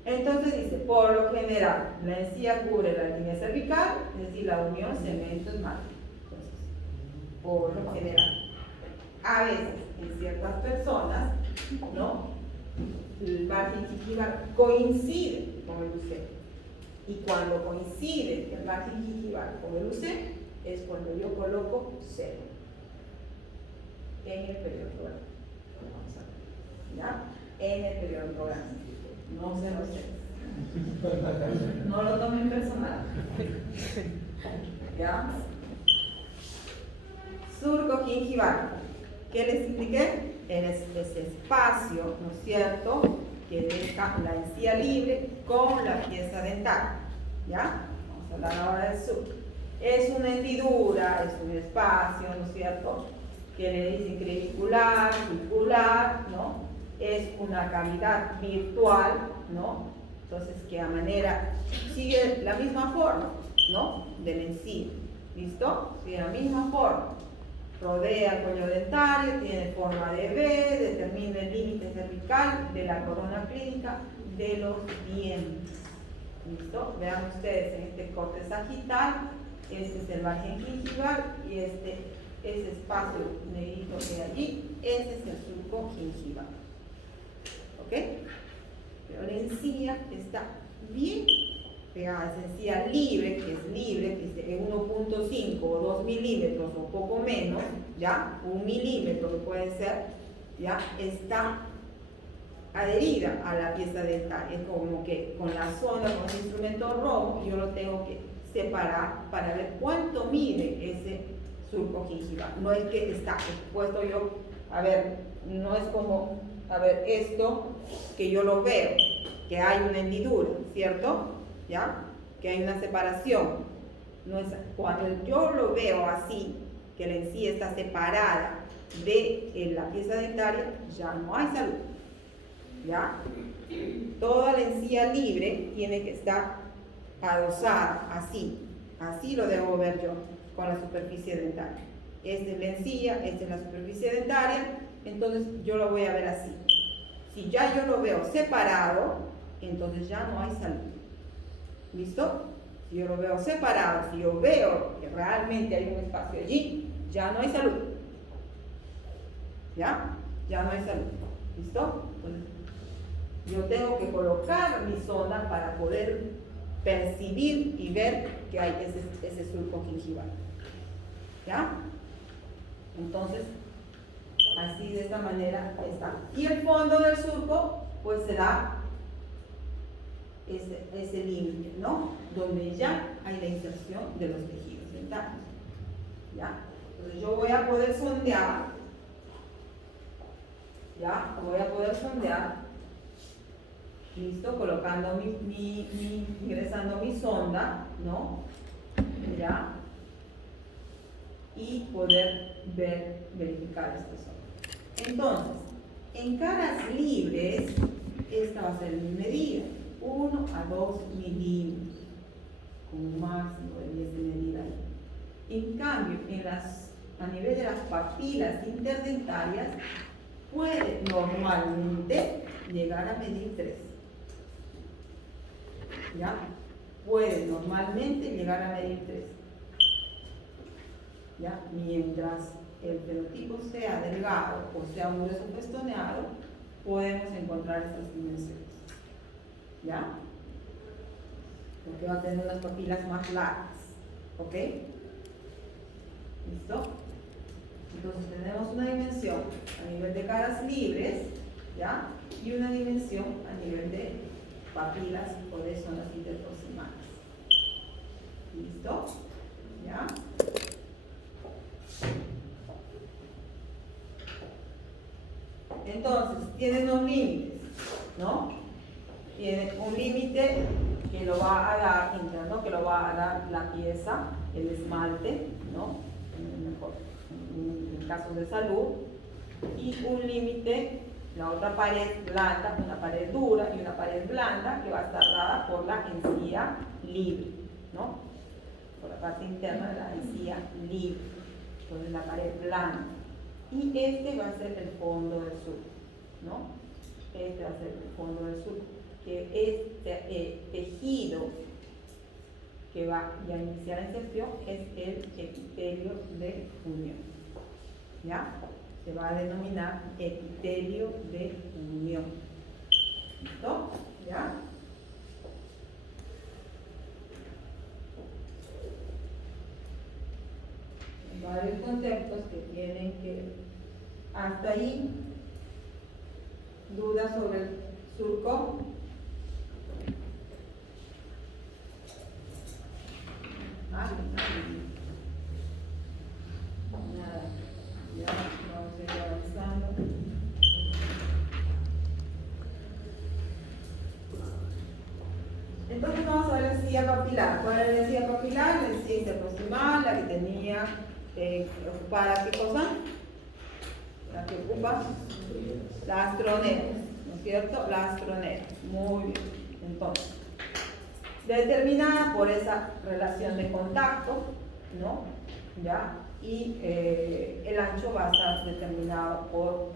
Entonces dice, por lo general, la encía cubre la línea cervical, es decir, la unión cemento-esmalte. Entonces, por lo general. A veces, en ciertas personas, ¿no?, el margen gingival coincide con el luceno. Y cuando coincide el margen gingival con el luceno, es cuando yo coloco cero en el periodo. ¿Ya? En el periodo programa. No se lo sé. No lo tomen personal. ¿Ya? Surco gingival. ¿Qué les indiqué? Es ese espacio, ¿no es cierto?, que deja la encía libre con la pieza dental. ¿Ya? Vamos a hablar ahora del surco. Es una hendidura, es un espacio, ¿no es cierto?, que le dicen crevicular, circular, ¿no? Es una cavidad virtual, ¿no? Entonces, que a manera, sigue la misma forma, ¿no?, de la encía. ¿Listo? Sigue la misma forma. Rodea el cuello dentario, tiene forma de V, determina el límite cervical de la corona clínica de los dientes. ¿Listo? Vean ustedes en este corte sagital, este es el margen gingival y ese espacio negrito de allí, ese es el surco gingival. ¿Ok? Pero la encía está bien pegada, es encía libre, que es libre, que es en 1.5 o 2 milímetros o poco menos, ¿ya? 1 milímetro que puede ser, ¿ya? Está adherida a la pieza dental. Es como que con la sonda, con el instrumento rojo, yo lo tengo que separar para ver cuánto mide ese surco gingival. No es que está expuesto yo, a ver, no es como, a ver, esto que yo lo veo, que hay una hendidura, ¿cierto? ¿Ya? Que hay una separación. No es, cuando yo lo veo así, que la encía está separada de la pieza dentaria, ya no hay salud. ¿Ya? Toda la encía libre tiene que estar adosada, así. Así lo debo ver yo, con la superficie dentaria. Esta es la encía, esta es la superficie dentaria, entonces yo lo voy a ver así. Si ya yo lo veo separado, entonces ya no hay salud. ¿Listo? Si yo lo veo separado, si yo veo que realmente hay un espacio allí, ya no hay salud. ¿Ya? Ya no hay salud. ¿Listo? Entonces, yo tengo que colocar mi sonda para poder percibir y ver que hay ese surco gingival. ¿Ya? Entonces, así de esta manera está. Y el fondo del surco, pues será ese límite, ¿no? Donde ya hay la inserción de los tejidos dentarios. ¿Ya? Entonces yo voy a poder sondear, ¿ya? Voy a poder sondear, listo, colocando ingresando mi sonda, ¿no? ¿Ya? Y poder verificar esta zona. Entonces, en caras libres, esta va a ser mi medida, 1 a 2 milímetros, con un máximo de 10 de medida. En cambio, a nivel de las papilas interdentarias, puede normalmente llegar a medir 3. ¿Ya? Puede normalmente llegar a medir 3. ¿Ya? Mientras el fenotipo sea delgado o sea un grueso festoneado, podemos encontrar estas dimensiones. ¿Ya? Porque va a tener unas papilas más largas. ¿Ok? ¿Listo? Entonces tenemos una dimensión a nivel de caras libres, ¿ya? Y una dimensión a nivel de papilas o de zonas interproximales. ¿Listo? ¿Ya? Entonces, tiene unos límites, ¿no? Tiene un límite que lo va a dar interno, que lo va a dar la pieza, el esmalte, ¿no? En casos de salud, y un límite, la otra pared blanda, una pared dura y una pared blanda que va a estar dada por la encía libre, ¿no? Por la parte interna de la encía libre, entonces la pared blanda. Y este va a ser el fondo del surco, ¿no? Este va a ser el fondo del surco, que este tejido que va a iniciar la inserción es el epitelio de unión. ¿Ya? Se va a denominar epitelio de unión. ¿Listo? ¿Ya? Varios conceptos que tienen que, hasta ahí, dudas sobre el surco. Nada, ya vamos a ir avanzando. Entonces vamos a ver la encía papilar. ¿Cuál es la encía papilar? La encía interproximal, la que tenía ocupada, ¿qué cosa? La que ocupa la astronera, ¿no es cierto? La astronera, muy bien. Entonces, determinada por esa relación de contacto, ¿no? ¿Ya? Y el ancho va a estar determinado por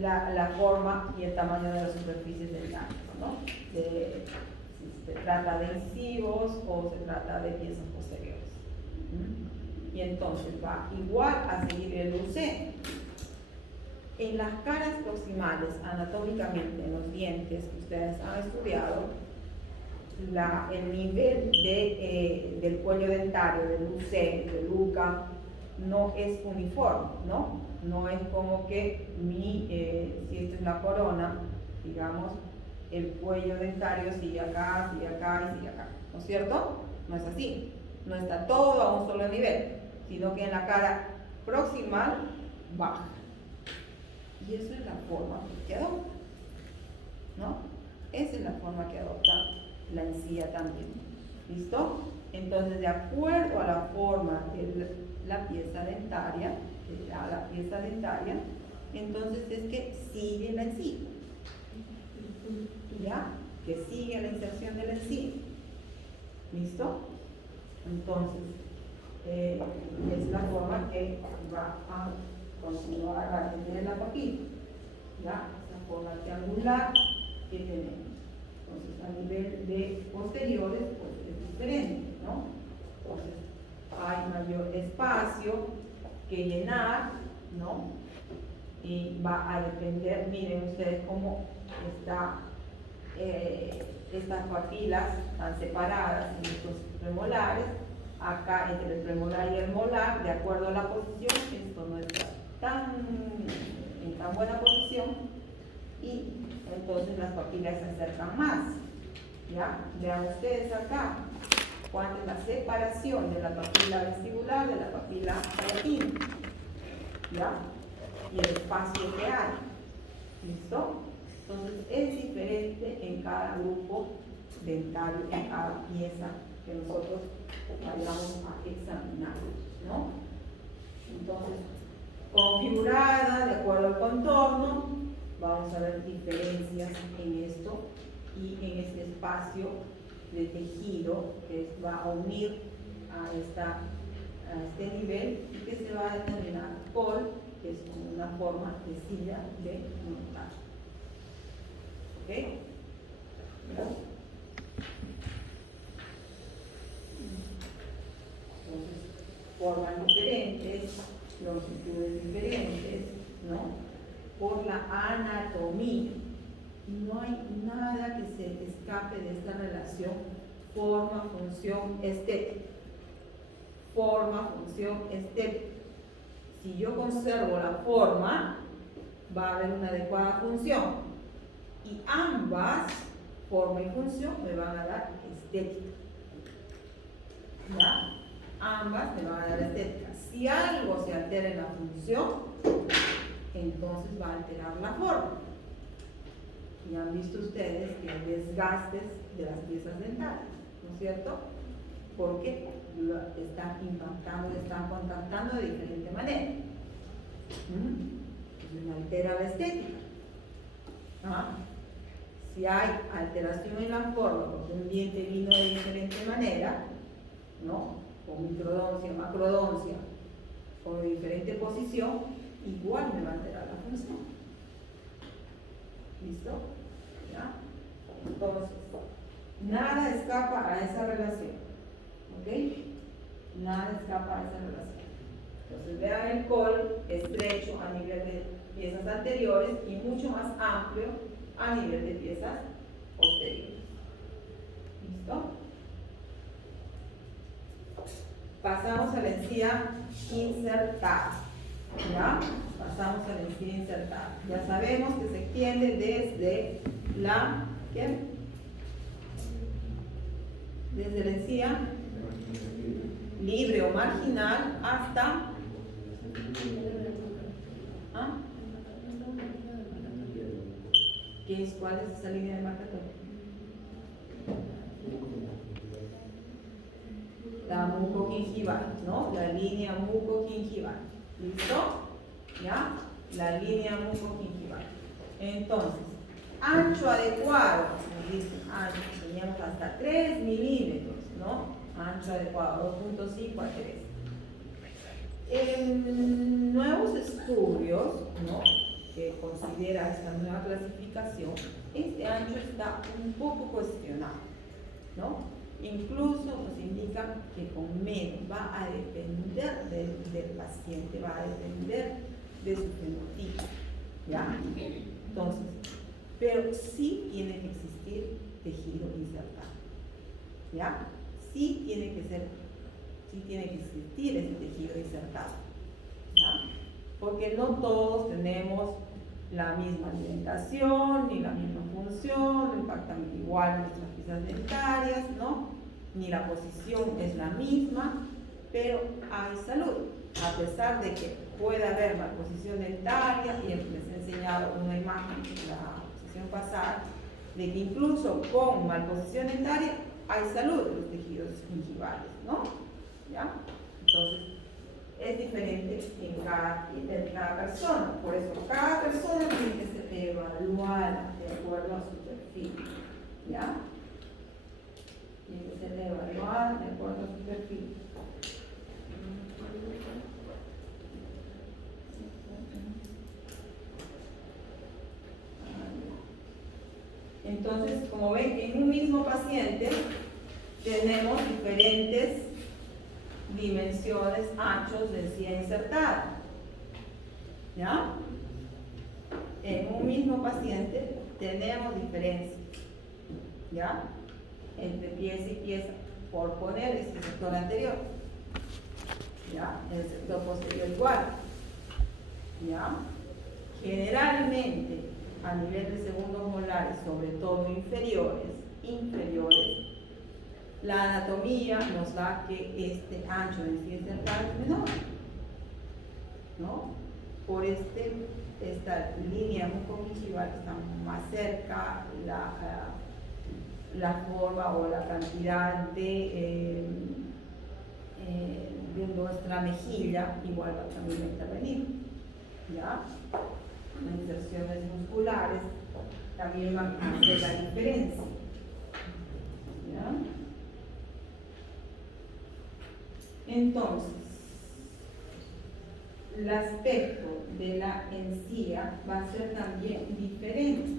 la forma y el tamaño de las superficies dentarias, ¿no? Si se trata de incisivos o se trata de piezas posteriores. Y entonces va igual a seguir el UC. En las caras proximales, anatómicamente, en los dientes que ustedes han estudiado, el nivel del cuello dentario, del UC, del UCA, no es uniforme, ¿no? No es como que si esta es la corona, digamos, el cuello dentario sigue acá y sigue acá, ¿no es cierto? No es así, no está todo a un solo nivel, sino que en la cara proximal baja. Y esa es la forma que adopta, ¿no? Esa es la forma que adopta la encía también. ¿Listo? Entonces, de acuerdo a la forma de la pieza dentaria, que da la pieza dentaria, entonces es que sigue la encía. ¿Ya? Que sigue la inserción de la encía. ¿Listo? Entonces, es la forma que va a continuar a tener la papila. ¿Ya? Esa forma triangular que tenemos. Entonces, a nivel de posteriores, pues es diferente, ¿no? Entonces, hay mayor espacio que llenar, ¿no? Y va a depender, miren ustedes cómo está, estas papilas están separadas en estos premolares. Acá entre el premolar y el molar, de acuerdo a la posición, esto no está en tan buena posición, y entonces las papilas se acercan más. ¿Ya? Vean ustedes acá cuál es la separación de la papila vestibular de la papila palatina. ¿Ya? Y el espacio que hay. ¿Listo? Entonces es diferente en cada grupo dentario, en cada pieza que nosotros vayamos a examinar, ¿no? Entonces, configurada de acuerdo al contorno, vamos a ver diferencias en esto y en este espacio de tejido que va a unir a este nivel y que se va a determinar por, que es como una forma de silla de montar. ¿Ok? ¿No? Entonces, formas diferentes, longitudes diferentes, ¿no? Por la anatomía. No hay nada que se escape de esta relación forma, función, estética. Forma, función, estética. Si yo conservo la forma, va a haber una adecuada función. Y ambas, forma y función, me van a dar estética. ¿Ya? Ambas me van a dar estética. Si algo se altera en la función, entonces va a alterar la forma. Y han visto ustedes que hay desgastes de las piezas dentales, ¿no es cierto? Porque están impactando, están contactando de diferente manera. Entonces altera la estética. Si hay alteración en la forma, porque un diente vino de diferente manera, ¿no? Con microdoncia, macrodoncia, con diferente posición, igual me va a alterar la función. ¿Listo? ¿Ya? Entonces, nada escapa a esa relación. ¿Ok? Nada escapa a esa relación. Entonces, vean el col estrecho a nivel de piezas anteriores y mucho más amplio a nivel de piezas posteriores. ¿Listo? Pasamos a la encía insertada. ¿Ya? Pasamos a la encía insertada. Ya sabemos que se extiende desde la, ¿qué? Desde la encía libre o marginal hasta ¿qué es? ¿Cuál es esa línea de marcatorio? La mucogingival, ¿no? La línea mucogingival. ¿Listo? ¿Ya? La línea mucogingival. Entonces, ancho adecuado, nos dicen, teníamos hasta 3 milímetros, ¿no? Ancho adecuado, 2.5 a 3. En nuevos estudios, ¿no?, que considera esta nueva clasificación, este ancho está un poco cuestionado, ¿no? Incluso nos indican que con menos va a depender del paciente, va a depender de su fenotipo, ¿ya? Entonces, pero sí tiene que existir tejido insertado, ¿ya? Sí tiene que existir ese tejido insertado, ¿ya? Porque no todos tenemos la misma alimentación, ni la misma función, no impactan igual nuestras piezas dentarias, ¿no? Ni la posición es la misma, pero hay salud. A pesar de que puede haber malposición dentaria, y les he enseñado una imagen en la sesión pasada, de que incluso con malposición dentaria hay salud en los tejidos gingivales, ¿no? ¿Ya? Entonces, es diferente en cada persona, por eso cada persona tiene que ser evaluada de acuerdo a su perfil, ¿ya? Tiene que ser evaluada de acuerdo a su perfil. Entonces, como ven, en un mismo paciente tenemos diferentes dimensiones, anchos de encía insertada. ¿Ya? En un mismo paciente tenemos diferencias. ¿Ya? Entre pieza y pieza. Por poner este sector anterior. ¿Ya? El sector posterior igual. ¿Ya? Generalmente, a nivel de segundos molares, sobre todo inferiores, la anatomía nos da que este ancho de encía insertada es menor, ¿no? Por esta línea mucogingival está más cerca, la forma o la cantidad de nuestra mejilla igual va también a intervenir, ¿ya? Las inserciones musculares también van a hacer la diferencia, ¿ya? Entonces, el aspecto de la encía va a ser también diferente.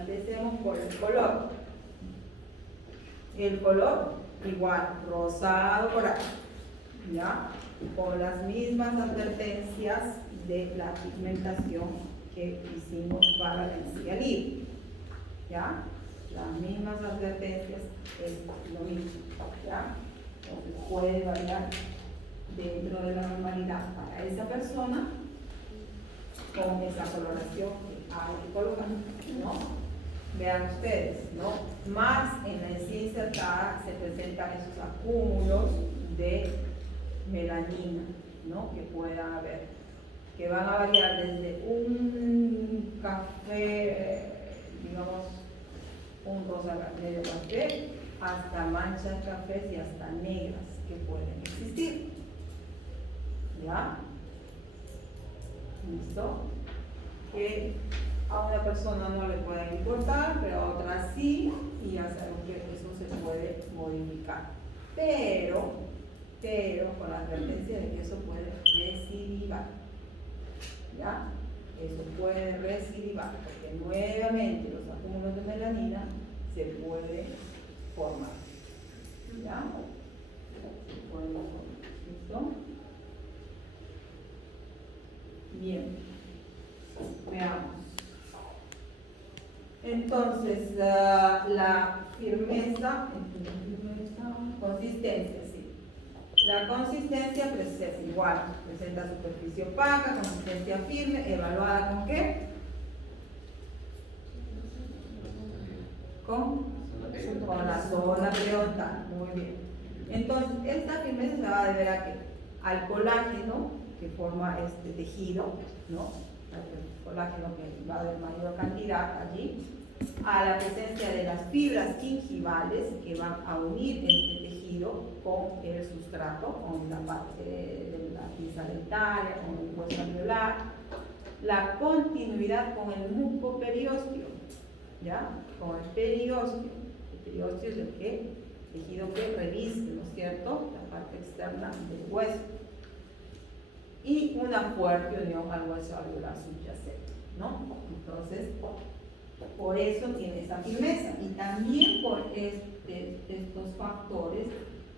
Empecemos por el color. El color igual, rosado por aquí, ¿ya? Con las mismas advertencias de la pigmentación que hicimos para la encía libre, ¿ya? Las mismas advertencias es lo mismo, ¿ya? Entonces puede variar dentro de la normalidad para esa persona con esa coloración que hay que colocar, ¿no? Vean ustedes, ¿no? Más en la encía insertada se presentan esos acúmulos de melanina, ¿no? Que puedan haber, que van a variar desde un café, digamos, un rosa medio café, hasta manchas cafés y hasta negras que pueden existir. ¿Ya? ¿Listo? Que a una persona no le puede importar, pero a otra sí, y ya sabemos que eso se puede modificar. Pero con la advertencia de que eso puede recidivar. ¿Ya? Eso puede recidivar, porque nuevamente los acúmulos de melanina se pueden formar. ¿Ya? Se pueden formar. ¿Listo? Bien. Veamos. Entonces, la firmeza, consistencia, sí. La consistencia es igual, presenta superficie opaca, consistencia firme, evaluada ¿con qué? Con la zona periodontal, muy bien. Entonces, esta firmeza se va a deber a qué? Al colágeno que forma este tejido, ¿no? El colágeno que va a haber mayor cantidad allí, a la presencia de las fibras gingivales que van a unir este tejido con el sustrato, con la parte de la pinza dentaria, con el hueso alveolar, la continuidad con el mucoperiósteo, ¿ya? Con el periósteo. El periósteo es el tejido que reviste, ¿no es cierto?, la parte externa del hueso. Y una fuerte unión al hueso alveolar subyacente, ¿no? Entonces, por eso tiene esa firmeza. Y también por estos factores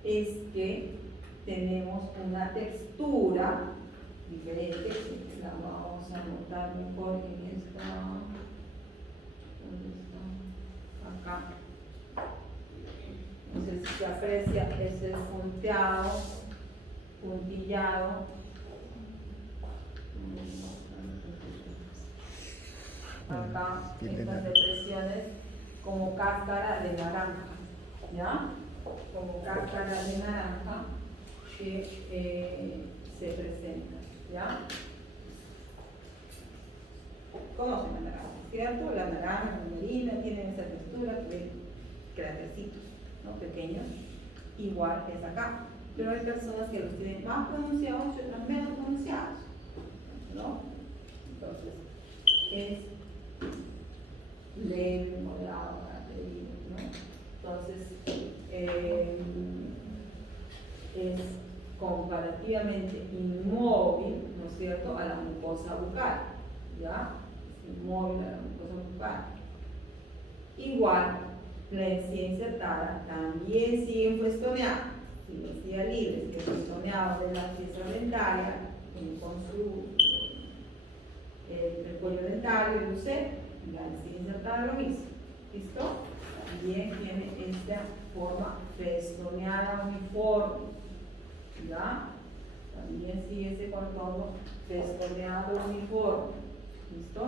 es que tenemos una textura diferente, que la vamos a notar mejor en esta, ¿dónde está? Acá. Entonces se aprecia ese punteado, puntillado. Acá, estas depresiones como cáscara de naranja, ¿ya? Como cáscara de naranja que se presenta, ¿ya? Conocen la naranja, ¿cierto? La naranja, la melina, tienen esa textura que crátercitos, ¿no? Pequeños, igual es acá. Pero hay personas que los tienen más pronunciados y otras menos pronunciados, ¿no? Entonces, es leve, moderado, ¿no? Entonces, es comparativamente inmóvil, ¿no es cierto?, a la mucosa bucal, ¿ya? Es inmóvil a la mucosa bucal. Igual, la encía insertada también sigue festoneada. Si la encía libre que es festoneado de la pieza dentaria, con su el cuello dentario, el bucet, la encía insertada lo mismo. ¿Listo? También tiene esta forma festoneada uniforme. ¿Ya? También sigue ese contorno festoneado uniforme. ¿Listo?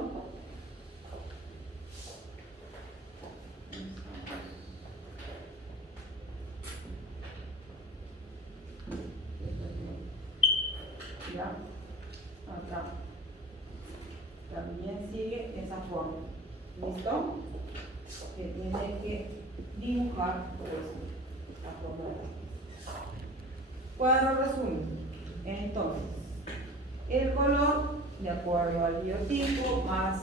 ¿Ya? Acá. También sigue esa forma. ¿Listo? Que tiene que dibujar por eso, esta forma de la pieza. Cuadro resumen. Entonces, el color, de acuerdo al biotipo, más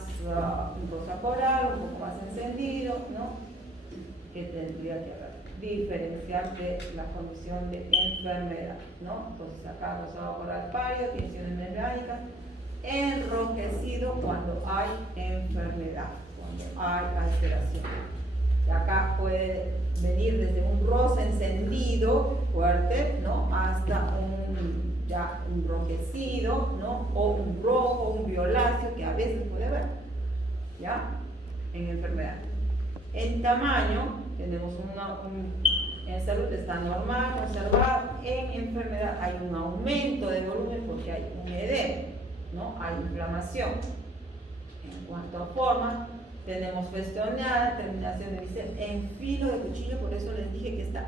rosa coral, un poco más encendido, ¿no? Que tendría que diferenciar de la condición de enfermedad, ¿no? Entonces, acá rosado coral pálido, tensiones melanicas, enrojecido cuando hay enfermedad, cuando hay alteración. Y acá puede venir desde un rosa encendido, fuerte, ¿no? Hasta un enrojecido, ¿no? O un rojo, un violáceo, que a veces puede haber, ¿ya? En enfermedad. En tamaño, tenemos en salud está normal, observado. En enfermedad hay un aumento de volumen porque hay un edema, ¿no? Hay inflamación. En cuanto a forma, tenemos festoneada, terminación de bisel en filo de cuchillo, por eso les dije que está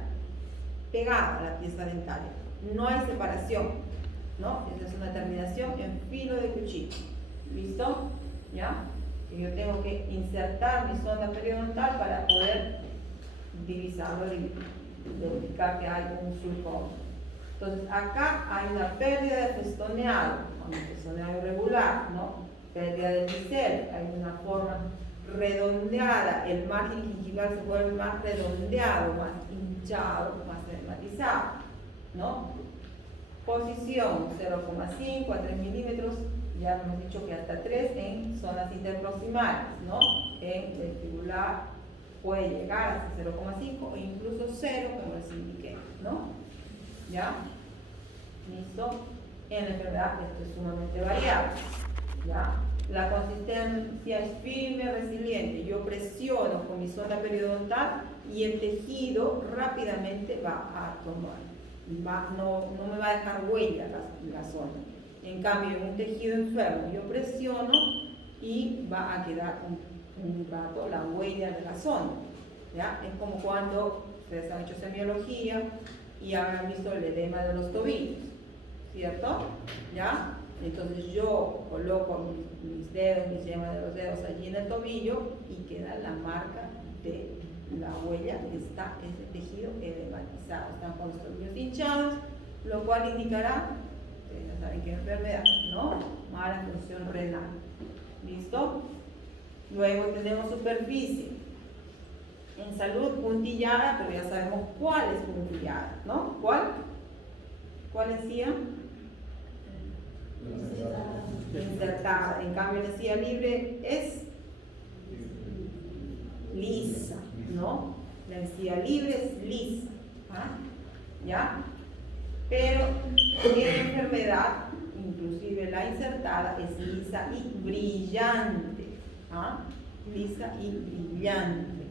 pegada a la pieza dentaria. No hay separación, ¿no? Esa es una terminación en filo de cuchillo. ¿Listo? ¿Ya? Que yo tengo que insertar mi sonda periodontal para poder divisarlo y verificar que hay un surco. Entonces, acá hay una pérdida de festoneado, un festoneado irregular, ¿no? Pérdida de bisel, hay una forma redondeada, el margen gingival se vuelve más redondeado, más hinchado, más dermatizado, ¿no? Posición 0,5 a 3 milímetros, ya hemos dicho que hasta 3 en zonas interproximales, ¿no? En vestibular puede llegar hasta 0,5 o incluso 0, como les indiqué, ¿no? ¿Ya? ¿Listo? En la enfermedad esto es sumamente variable, ¿ya? La consistencia es firme, resiliente. Yo presiono con mi sonda periodontal y el tejido rápidamente va a tomar. No me va a dejar huella la sonda. En cambio, en un tejido enfermo, yo presiono y va a quedar un rato la huella de la sonda. ¿Ya? Es como cuando ustedes han hecho semiología y habrán visto el edema de los tobillos, ¿cierto? ¿Ya? Entonces yo coloco mis dedos, mis yemas de los dedos allí en el tobillo y queda la marca de la huella, está ese tejido edematizado, están con los tobillos hinchados, lo cual indicará, ustedes ya saben qué enfermedad, ¿no? Mala función renal. ¿Listo? Luego tenemos superficie. En salud, puntillada, pero ya sabemos cuál es puntillada, ¿no? ¿Cuál? ¿Cuál encía? Insertada. En cambio, la encía libre es lisa, ¿no? La encía libre es lisa, ¿ah? ¿Ya? Pero en enfermedad, inclusive la insertada es lisa y brillante, ¿ah? Lisa y brillante.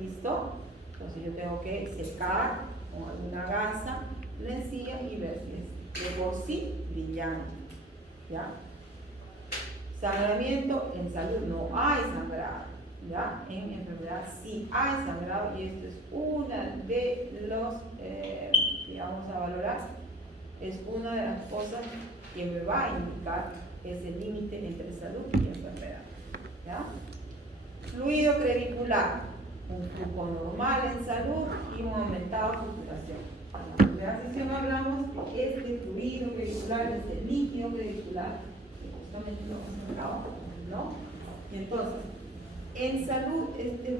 ¿Listo? Entonces yo tengo que secar con alguna gasa la encía y ver si es de por sí brillante. ¿Ya? Sangramiento, en salud no hay sangrado, ¿ya? En enfermedad sí hay sangrado y esto es una de los que vamos a valorar, es una de las cosas que me va a indicar ese límite entre salud y enfermedad, ¿ya? Fluido crevicular, un flujo normal en salud y un aumentado de circulación. En la primera sesión hablamos de este fluido vehicular, este líquido vehicular, que justamente lo hemos hablado, ¿no? Entonces, en salud este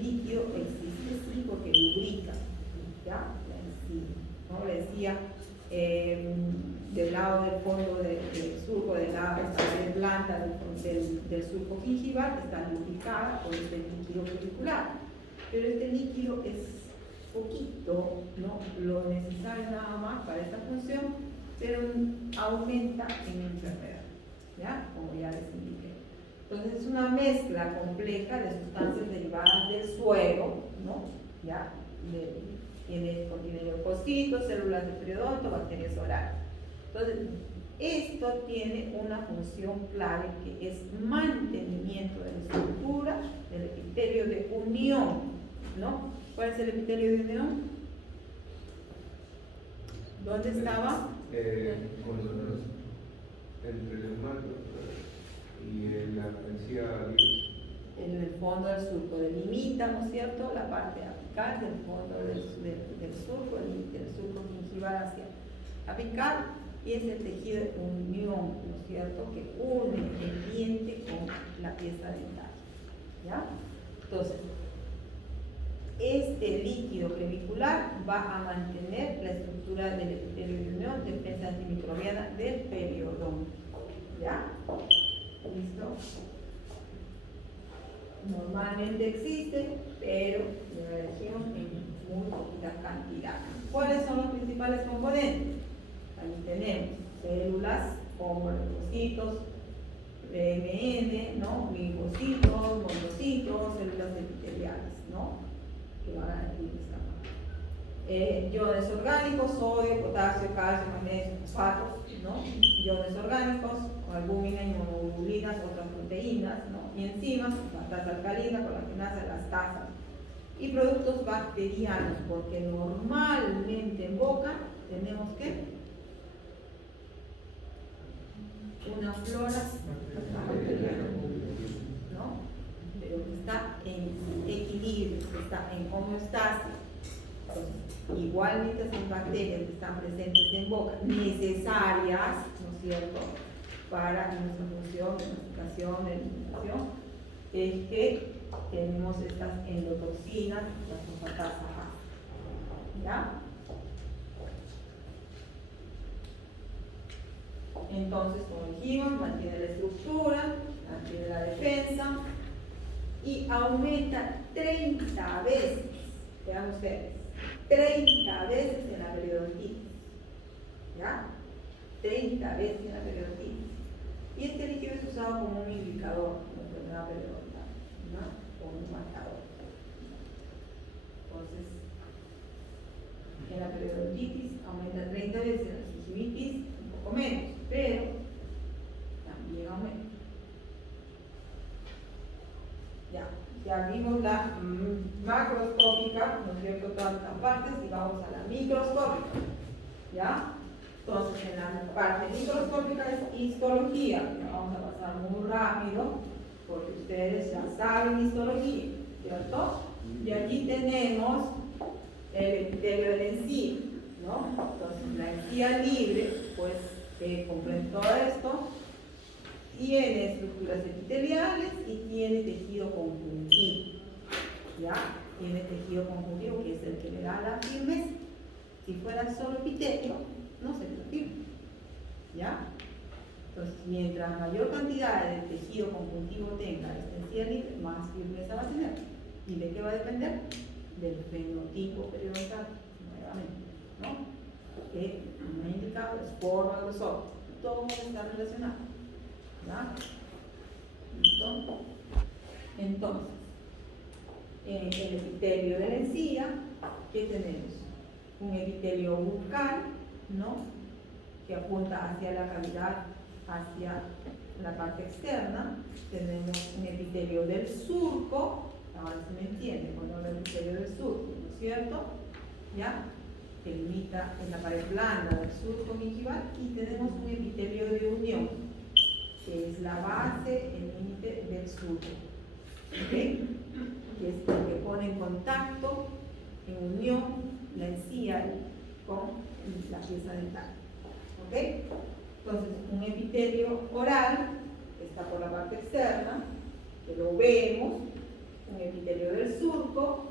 líquido existe sí porque lubrica, ¿ya? Sí, ¿no? Le decía, del lado del fondo del surco, del lado de planta del surco gingival está lubricada por este líquido vehicular, pero este líquido es poquito, ¿no? Lo necesario nada más para esta función, pero aumenta en enfermedad, ¿ya? Como ya les indiqué. Entonces es una mezcla compleja de sustancias derivadas del suero, ¿no? ¿Ya? Contiene leucocitos, células de periodonto, bacterias orales. Entonces, esto tiene una función clave que es mantenimiento de la estructura del epitelio de unión, ¿no? ¿Cuál es el epitelio de unión? ¿Dónde estaba? Entre el humano y la encía libre. En el fondo del surco, delimita, ¿no es cierto?, la parte apical del fondo del surco, del surco gingival hacia apical, y es el tejido de unión, ¿no es cierto?, que une el diente con la pieza dental, ¿ya? Entonces, este líquido clavicular va a mantener la estructura del epitelio de unión, defensa antimicrobiana del periodonto, ¿ya? ¿Listo? Normalmente existe, pero lo elegimos en muy poquita cantidad. ¿Cuáles son los principales componentes? Ahí tenemos células como leucocitos, BMN, ¿no? Linfocitos, monocitos, células epiteliales, ¿no? Que van a decir iones orgánicos, sodio, potasio, calcio, magnesio, fosfatos, ¿no? Iones orgánicos, albúmina, inmunoglobulinas, otras proteínas, ¿no? Y enzimas, lactasa alcalina, colagenasa, elastasa. Y productos bacterianos, porque normalmente en boca tenemos que una flora bacteriana, ¿no? Pero que está en equilibrio, que está en homeostasis. Entonces, igualmente esas bacterias que están presentes en boca, necesarias, ¿no es cierto?, para nuestra función de masticación, de alimentación, es que tenemos estas endotoxinas, las fosfatasas, ¿ya? Entonces, como dijimos, mantiene la estructura, mantiene la defensa y aumenta 30 veces, vean ustedes, 30 veces en la periodontitis, ¿ya? 30 veces en la periodontitis. Y este líquido es usado como un indicador de la enfermedad periodontal, ¿no? Como un marcador. Entonces, en la periodontitis aumenta 30 veces, en la gingivitis un poco menos, pero también aumenta. Ya vimos la macroscópica, ¿no es cierto?, todas estas partes, y vamos a la microscópica, ¿ya? Entonces, en la parte microscópica es histología, que vamos a pasar muy rápido, porque ustedes ya saben histología, ¿cierto? Y aquí tenemos el epitelio de la encía, ¿no? Entonces, la encía libre, pues, comprende todo esto, tiene estructuras epiteliales y tiene tejido conjuntivo, ¿ya? Tiene tejido conjuntivo que es el que le da la firmeza. Si fuera solo epitelio, no sería firme, ¿ya? Entonces, mientras mayor cantidad de tejido conjuntivo tenga esta encía libre, más firmeza va a tener. ¿Y de qué va a depender? Del fenotipo periodontal, nuevamente, ¿no? Que me ha indicado es forma, grosor, todo está relacionado, ¿ya? ¿Listo? Entonces, en el epitelio de la encía, ¿qué tenemos? Un epitelio bucal, ¿no?, que apunta hacia la cavidad, hacia la parte externa. Tenemos un epitelio del surco, ahora se me entiende cuando hablo del epitelio del surco, ¿no es cierto? ¿Ya? Que limita en la pared blanda del surco gingival, y tenemos un epitelio de unión, que es la base, el límite del surco, ¿ok? Que es el que pone en contacto en en unión la encía con la pieza dental. ¿Ok? Entonces, un epitelio oral está por la parte externa, que lo vemos, un epitelio del surco,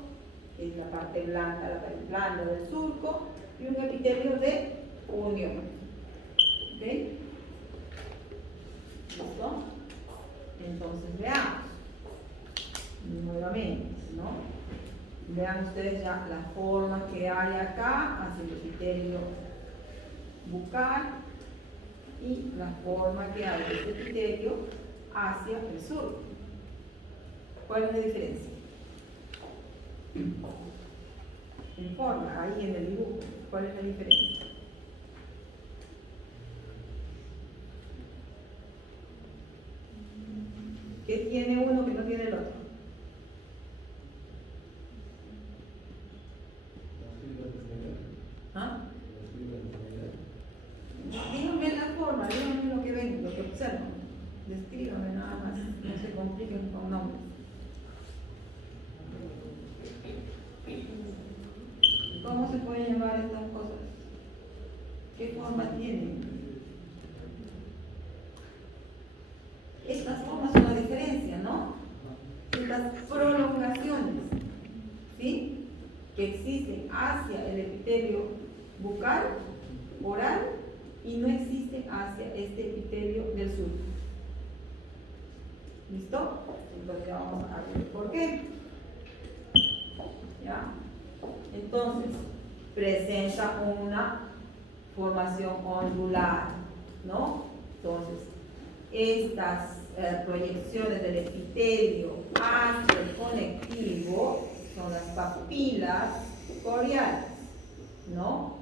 que es la parte blanca, la pared blanda del surco, y un epitelio de unión. ¿Ok? ¿Listo? Entonces, veamos nuevamente, ¿no? Vean ustedes ya la forma que hay acá hacia el epitelio bucal y la forma que hay de este epitelio hacia el surco. ¿Cuál es la diferencia? En forma, ahí en el dibujo, ¿cuál es la diferencia? ¿Qué tiene uno que no tiene el otro? ¿Ah? Díganme la forma, díganme lo que ven, lo que observan. Descríbanme nada más, no se compliquen con nombres. ¿Cómo se pueden llamar estas cosas? ¿Qué forma tienen? Estas formas son la diferencia, ¿no? Estas prolongaciones, ¿sí? Que existen hacia el epitelio bucal, oral, y no existen hacia este epitelio del surco. ¿Listo? Entonces vamos a ver por qué. ¿Ya? Entonces, presenta una formación ondular, ¿no? Entonces, estas proyecciones del epitelio hacia el conectivo son las papilas coriales, ¿no?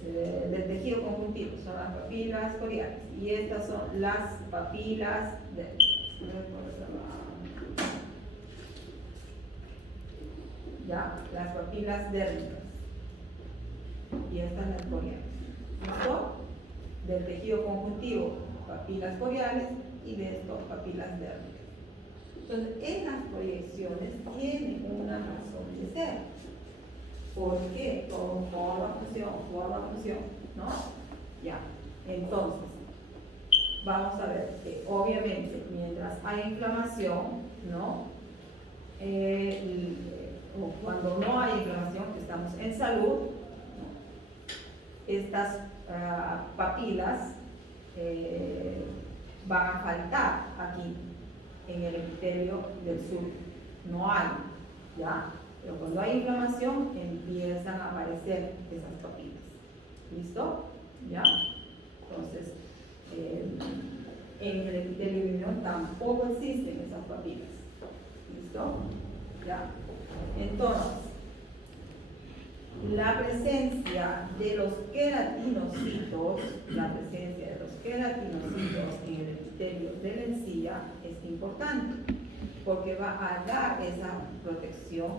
Del tejido conjuntivo son las papilas coriales y estas son las papilas las papilas dérmicas y estas las coriales. ¿Listo? Del tejido conjuntivo, papilas coriales y de esto, papilas dérmicas. Entonces, esas proyecciones tienen una razón de ser. ¿Por qué? Todo forma función, ¿no? Ya. Entonces, vamos a ver que obviamente mientras hay inflamación, ¿no? O cuando no hay inflamación, que estamos en salud, ¿no? Estas papilas van a faltar aquí en el epitelio del surco. No hay, ¿ya? Pero cuando hay inflamación empiezan a aparecer esas papilas. ¿Listo? ¿Ya? Entonces, en el epitelio de unión tampoco existen esas papilas. ¿Listo? ¿Ya? Entonces, la presencia de los queratinocitos, en el epitelio de la encía es importante, porque va a dar esa protección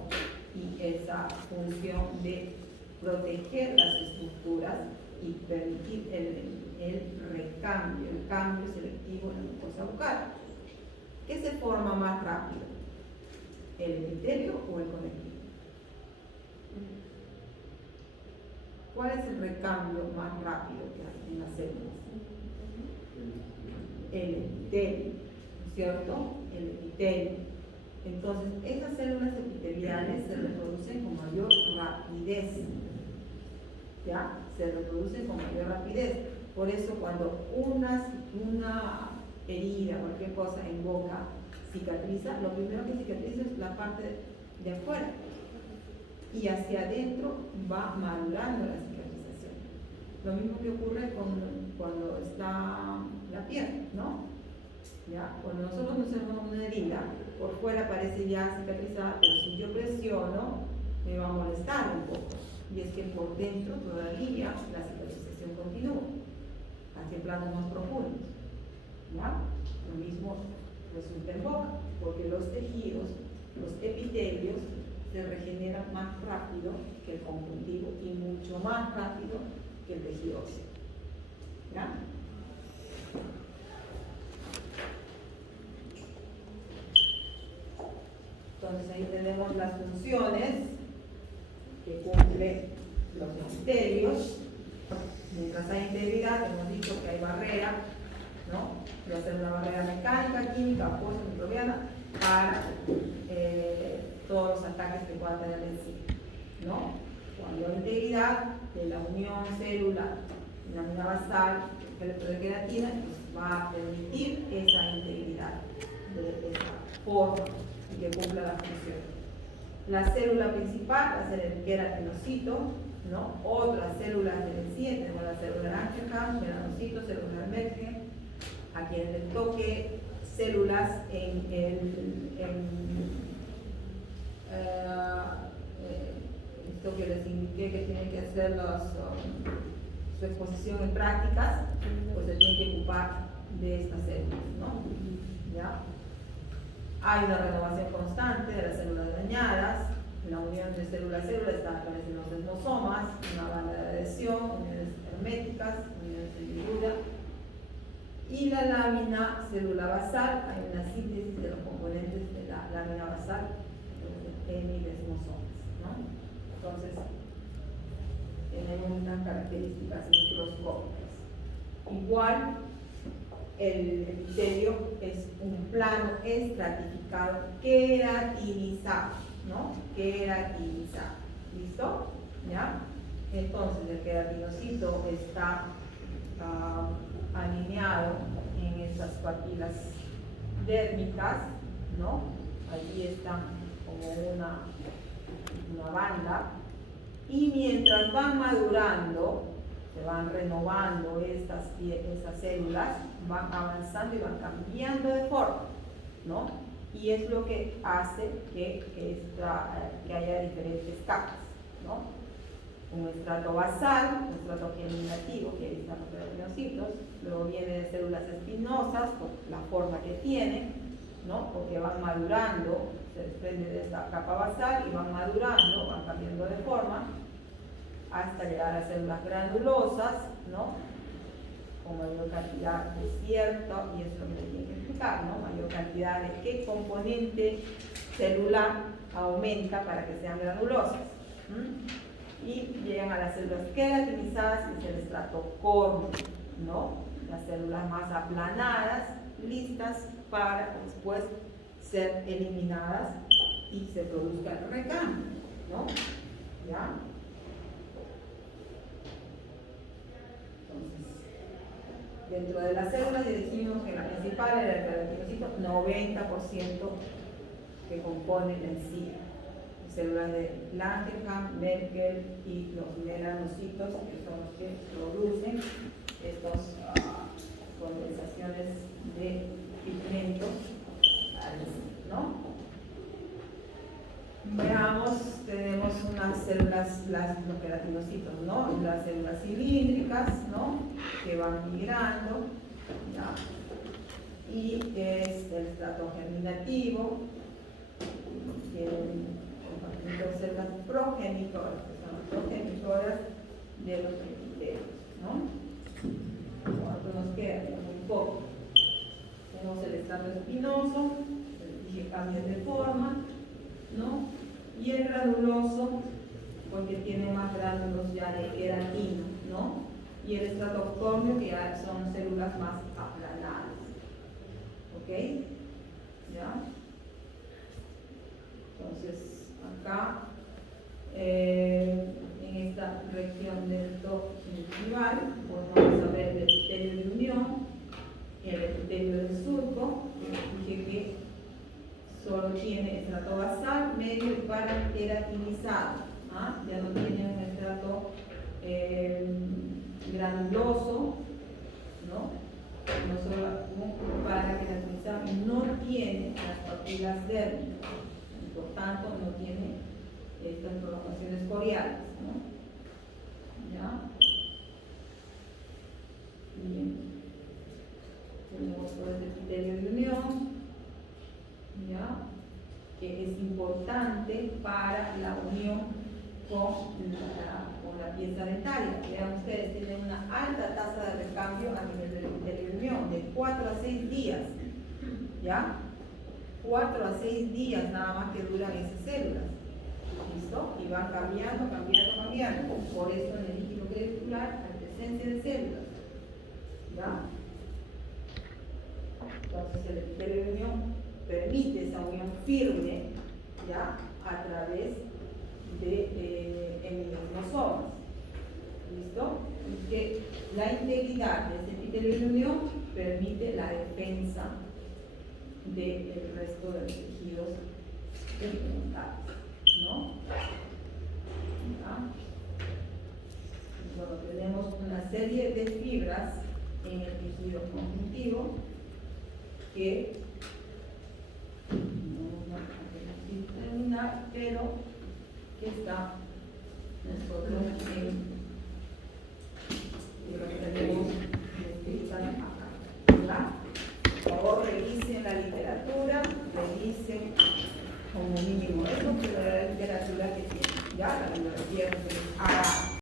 y esa función de proteger las estructuras y permitir el cambio selectivo en la mucosa bucal. ¿Qué se forma más rápido? ¿El epitelio o el conectivo? ¿Cuál es el recambio más rápido que hay en las células? El epitelio, ¿no es cierto? El epitelio. Entonces, esas células epiteliales se reproducen con mayor rapidez. ¿Ya? Se reproducen con mayor rapidez. Por eso, cuando una herida, cualquier cosa en boca cicatriza, lo primero que cicatriza es la parte de afuera. Y hacia adentro va madurando la cicatrización. Lo mismo que ocurre cuando está la piel, ¿no? ¿Ya? Cuando nosotros nos hacemos una herida, por fuera parece ya cicatrizada, pero si yo presiono, me va a molestar un poco. Y es que por dentro todavía la cicatrización continúa, hacia planos más profundos. ¿Ya? Lo mismo resulta en boca, porque los tejidos, los epitelios, se regeneran más rápido que el conjuntivo y mucho más rápido que el tejido óseo. ¿Ya? Entonces ahí tenemos las funciones que cumplen los epitelios. Mientras hay integridad, hemos dicho que hay barrera, ¿no? Va a ser una barrera mecánica, química, microbiana para todos los ataques que puedan tener en sí, ¿no? Cuando hay integridad de la unión célula, lamina basal, de queratina, pues va a permitir esa integridad de esa forma y que cumpla la función. La célula principal va a ser el queratinocito, ¿no? Otras células del sí, tenemos la célula Langerhans, melanocitos, células Merkel, a quien le toque células esto que les indiqué que tienen que hacer su exposición en prácticas, pues se tiene que ocupar de estas células, ¿no? ¿Ya? Hay una renovación constante de las células dañadas, la unión de célula-célula está en los desmosomas, una banda de adhesión, uniones herméticas, uniones de ligadura, y la lámina célula basal, hay una síntesis de los componentes de la lámina basal, los hemidesmosomas, ¿no? Entonces, tenemos unas características microscópicas. Igual, el epitelio es un plano estratificado queratinizado, ¿no? Queratinizado. ¿Listo? ¿Ya? Entonces, el queratinocito está alineado en estas papilas dérmicas, ¿no? Allí están como una banda, y mientras van madurando, se van renovando estas células, van avanzando y van cambiando de forma, ¿no? Y es lo que hace que haya diferentes capas, ¿no? Un estrato basal, un estrato germinativo, que ahí están los queratinocitos, luego viene de células espinosas, por la forma que tienen, ¿no? Porque van madurando, se desprende de esta capa basal y van madurando, van cambiando de forma, hasta llegar a células granulosas, ¿no? Con mayor cantidad de cierto, y eso es lo que tienen que explicar, ¿no? Mayor cantidad de qué componente celular aumenta para que sean granulosas. Y llegan a las células queratinizadas, que es el estrato córneo, ¿no? Las células más aplanadas, listas para después ser eliminadas y se produzca el recambio, ¿no? ¿Ya? Entonces, dentro de las células ya dijimos que la principal era el queratinocito, 90% que componen en sí. Células de Langerhans, Merkel y los melanocitos, que son los que producen estas condensaciones de pigmentos, ¿no? Veamos, tenemos unas células, los queratinocitos, ¿no? Las células cilíndricas, ¿no? Que van migrando, ¿ya? Y es el estrato germinativo, entonces las progenitoras, que son las progenitoras de los epitelios, ¿no? ¿Cuánto nos queda? Muy poco. Tenemos el estrato espinoso, que cambia de forma, ¿no? Y el granuloso, porque tiene más gránulos ya de queratina, ¿no? Y el estrato córneo, que ya son células más aplanadas, ¿ok? ¿Ya? Entonces, acá, en esta región del top gingival, pues vamos a ver el epitelio de unión, el epitelio del surco, que dije que solo tiene estrato basal, medio y paraqueratinizado, ¿ah? Ya no tiene un estrato granuloso, ¿no? No solo un paraqueratinizado, no tiene las papilas dérmicas. Por tanto, no tiene estas prolongaciones coriales, ¿no? ¿Ya? Bien. Tenemos todo el epitelio de unión, ¿ya? Que es importante para la unión con la pieza dentaria. Vean ustedes, tienen una alta tasa de recambio a nivel del epitelio de unión, de 4 a 6 días, ¿ya? 4 a 6 días nada más que duran esas células. ¿Listo? Y van cambiando. Por eso en el líquido crepuscular hay presencia de células. ¿Ya? Entonces el epitelio de unión permite esa unión firme, ¿ya? A través de emisomas. ¿Listo? Y que la integridad de ese epitelio de unión permite la defensa del resto de los tejidos periodontal, ¿no? ¿Ya? Bueno, tenemos una serie de fibras en el tejido conjuntivo que no vamos a terminar, pero que está nosotros en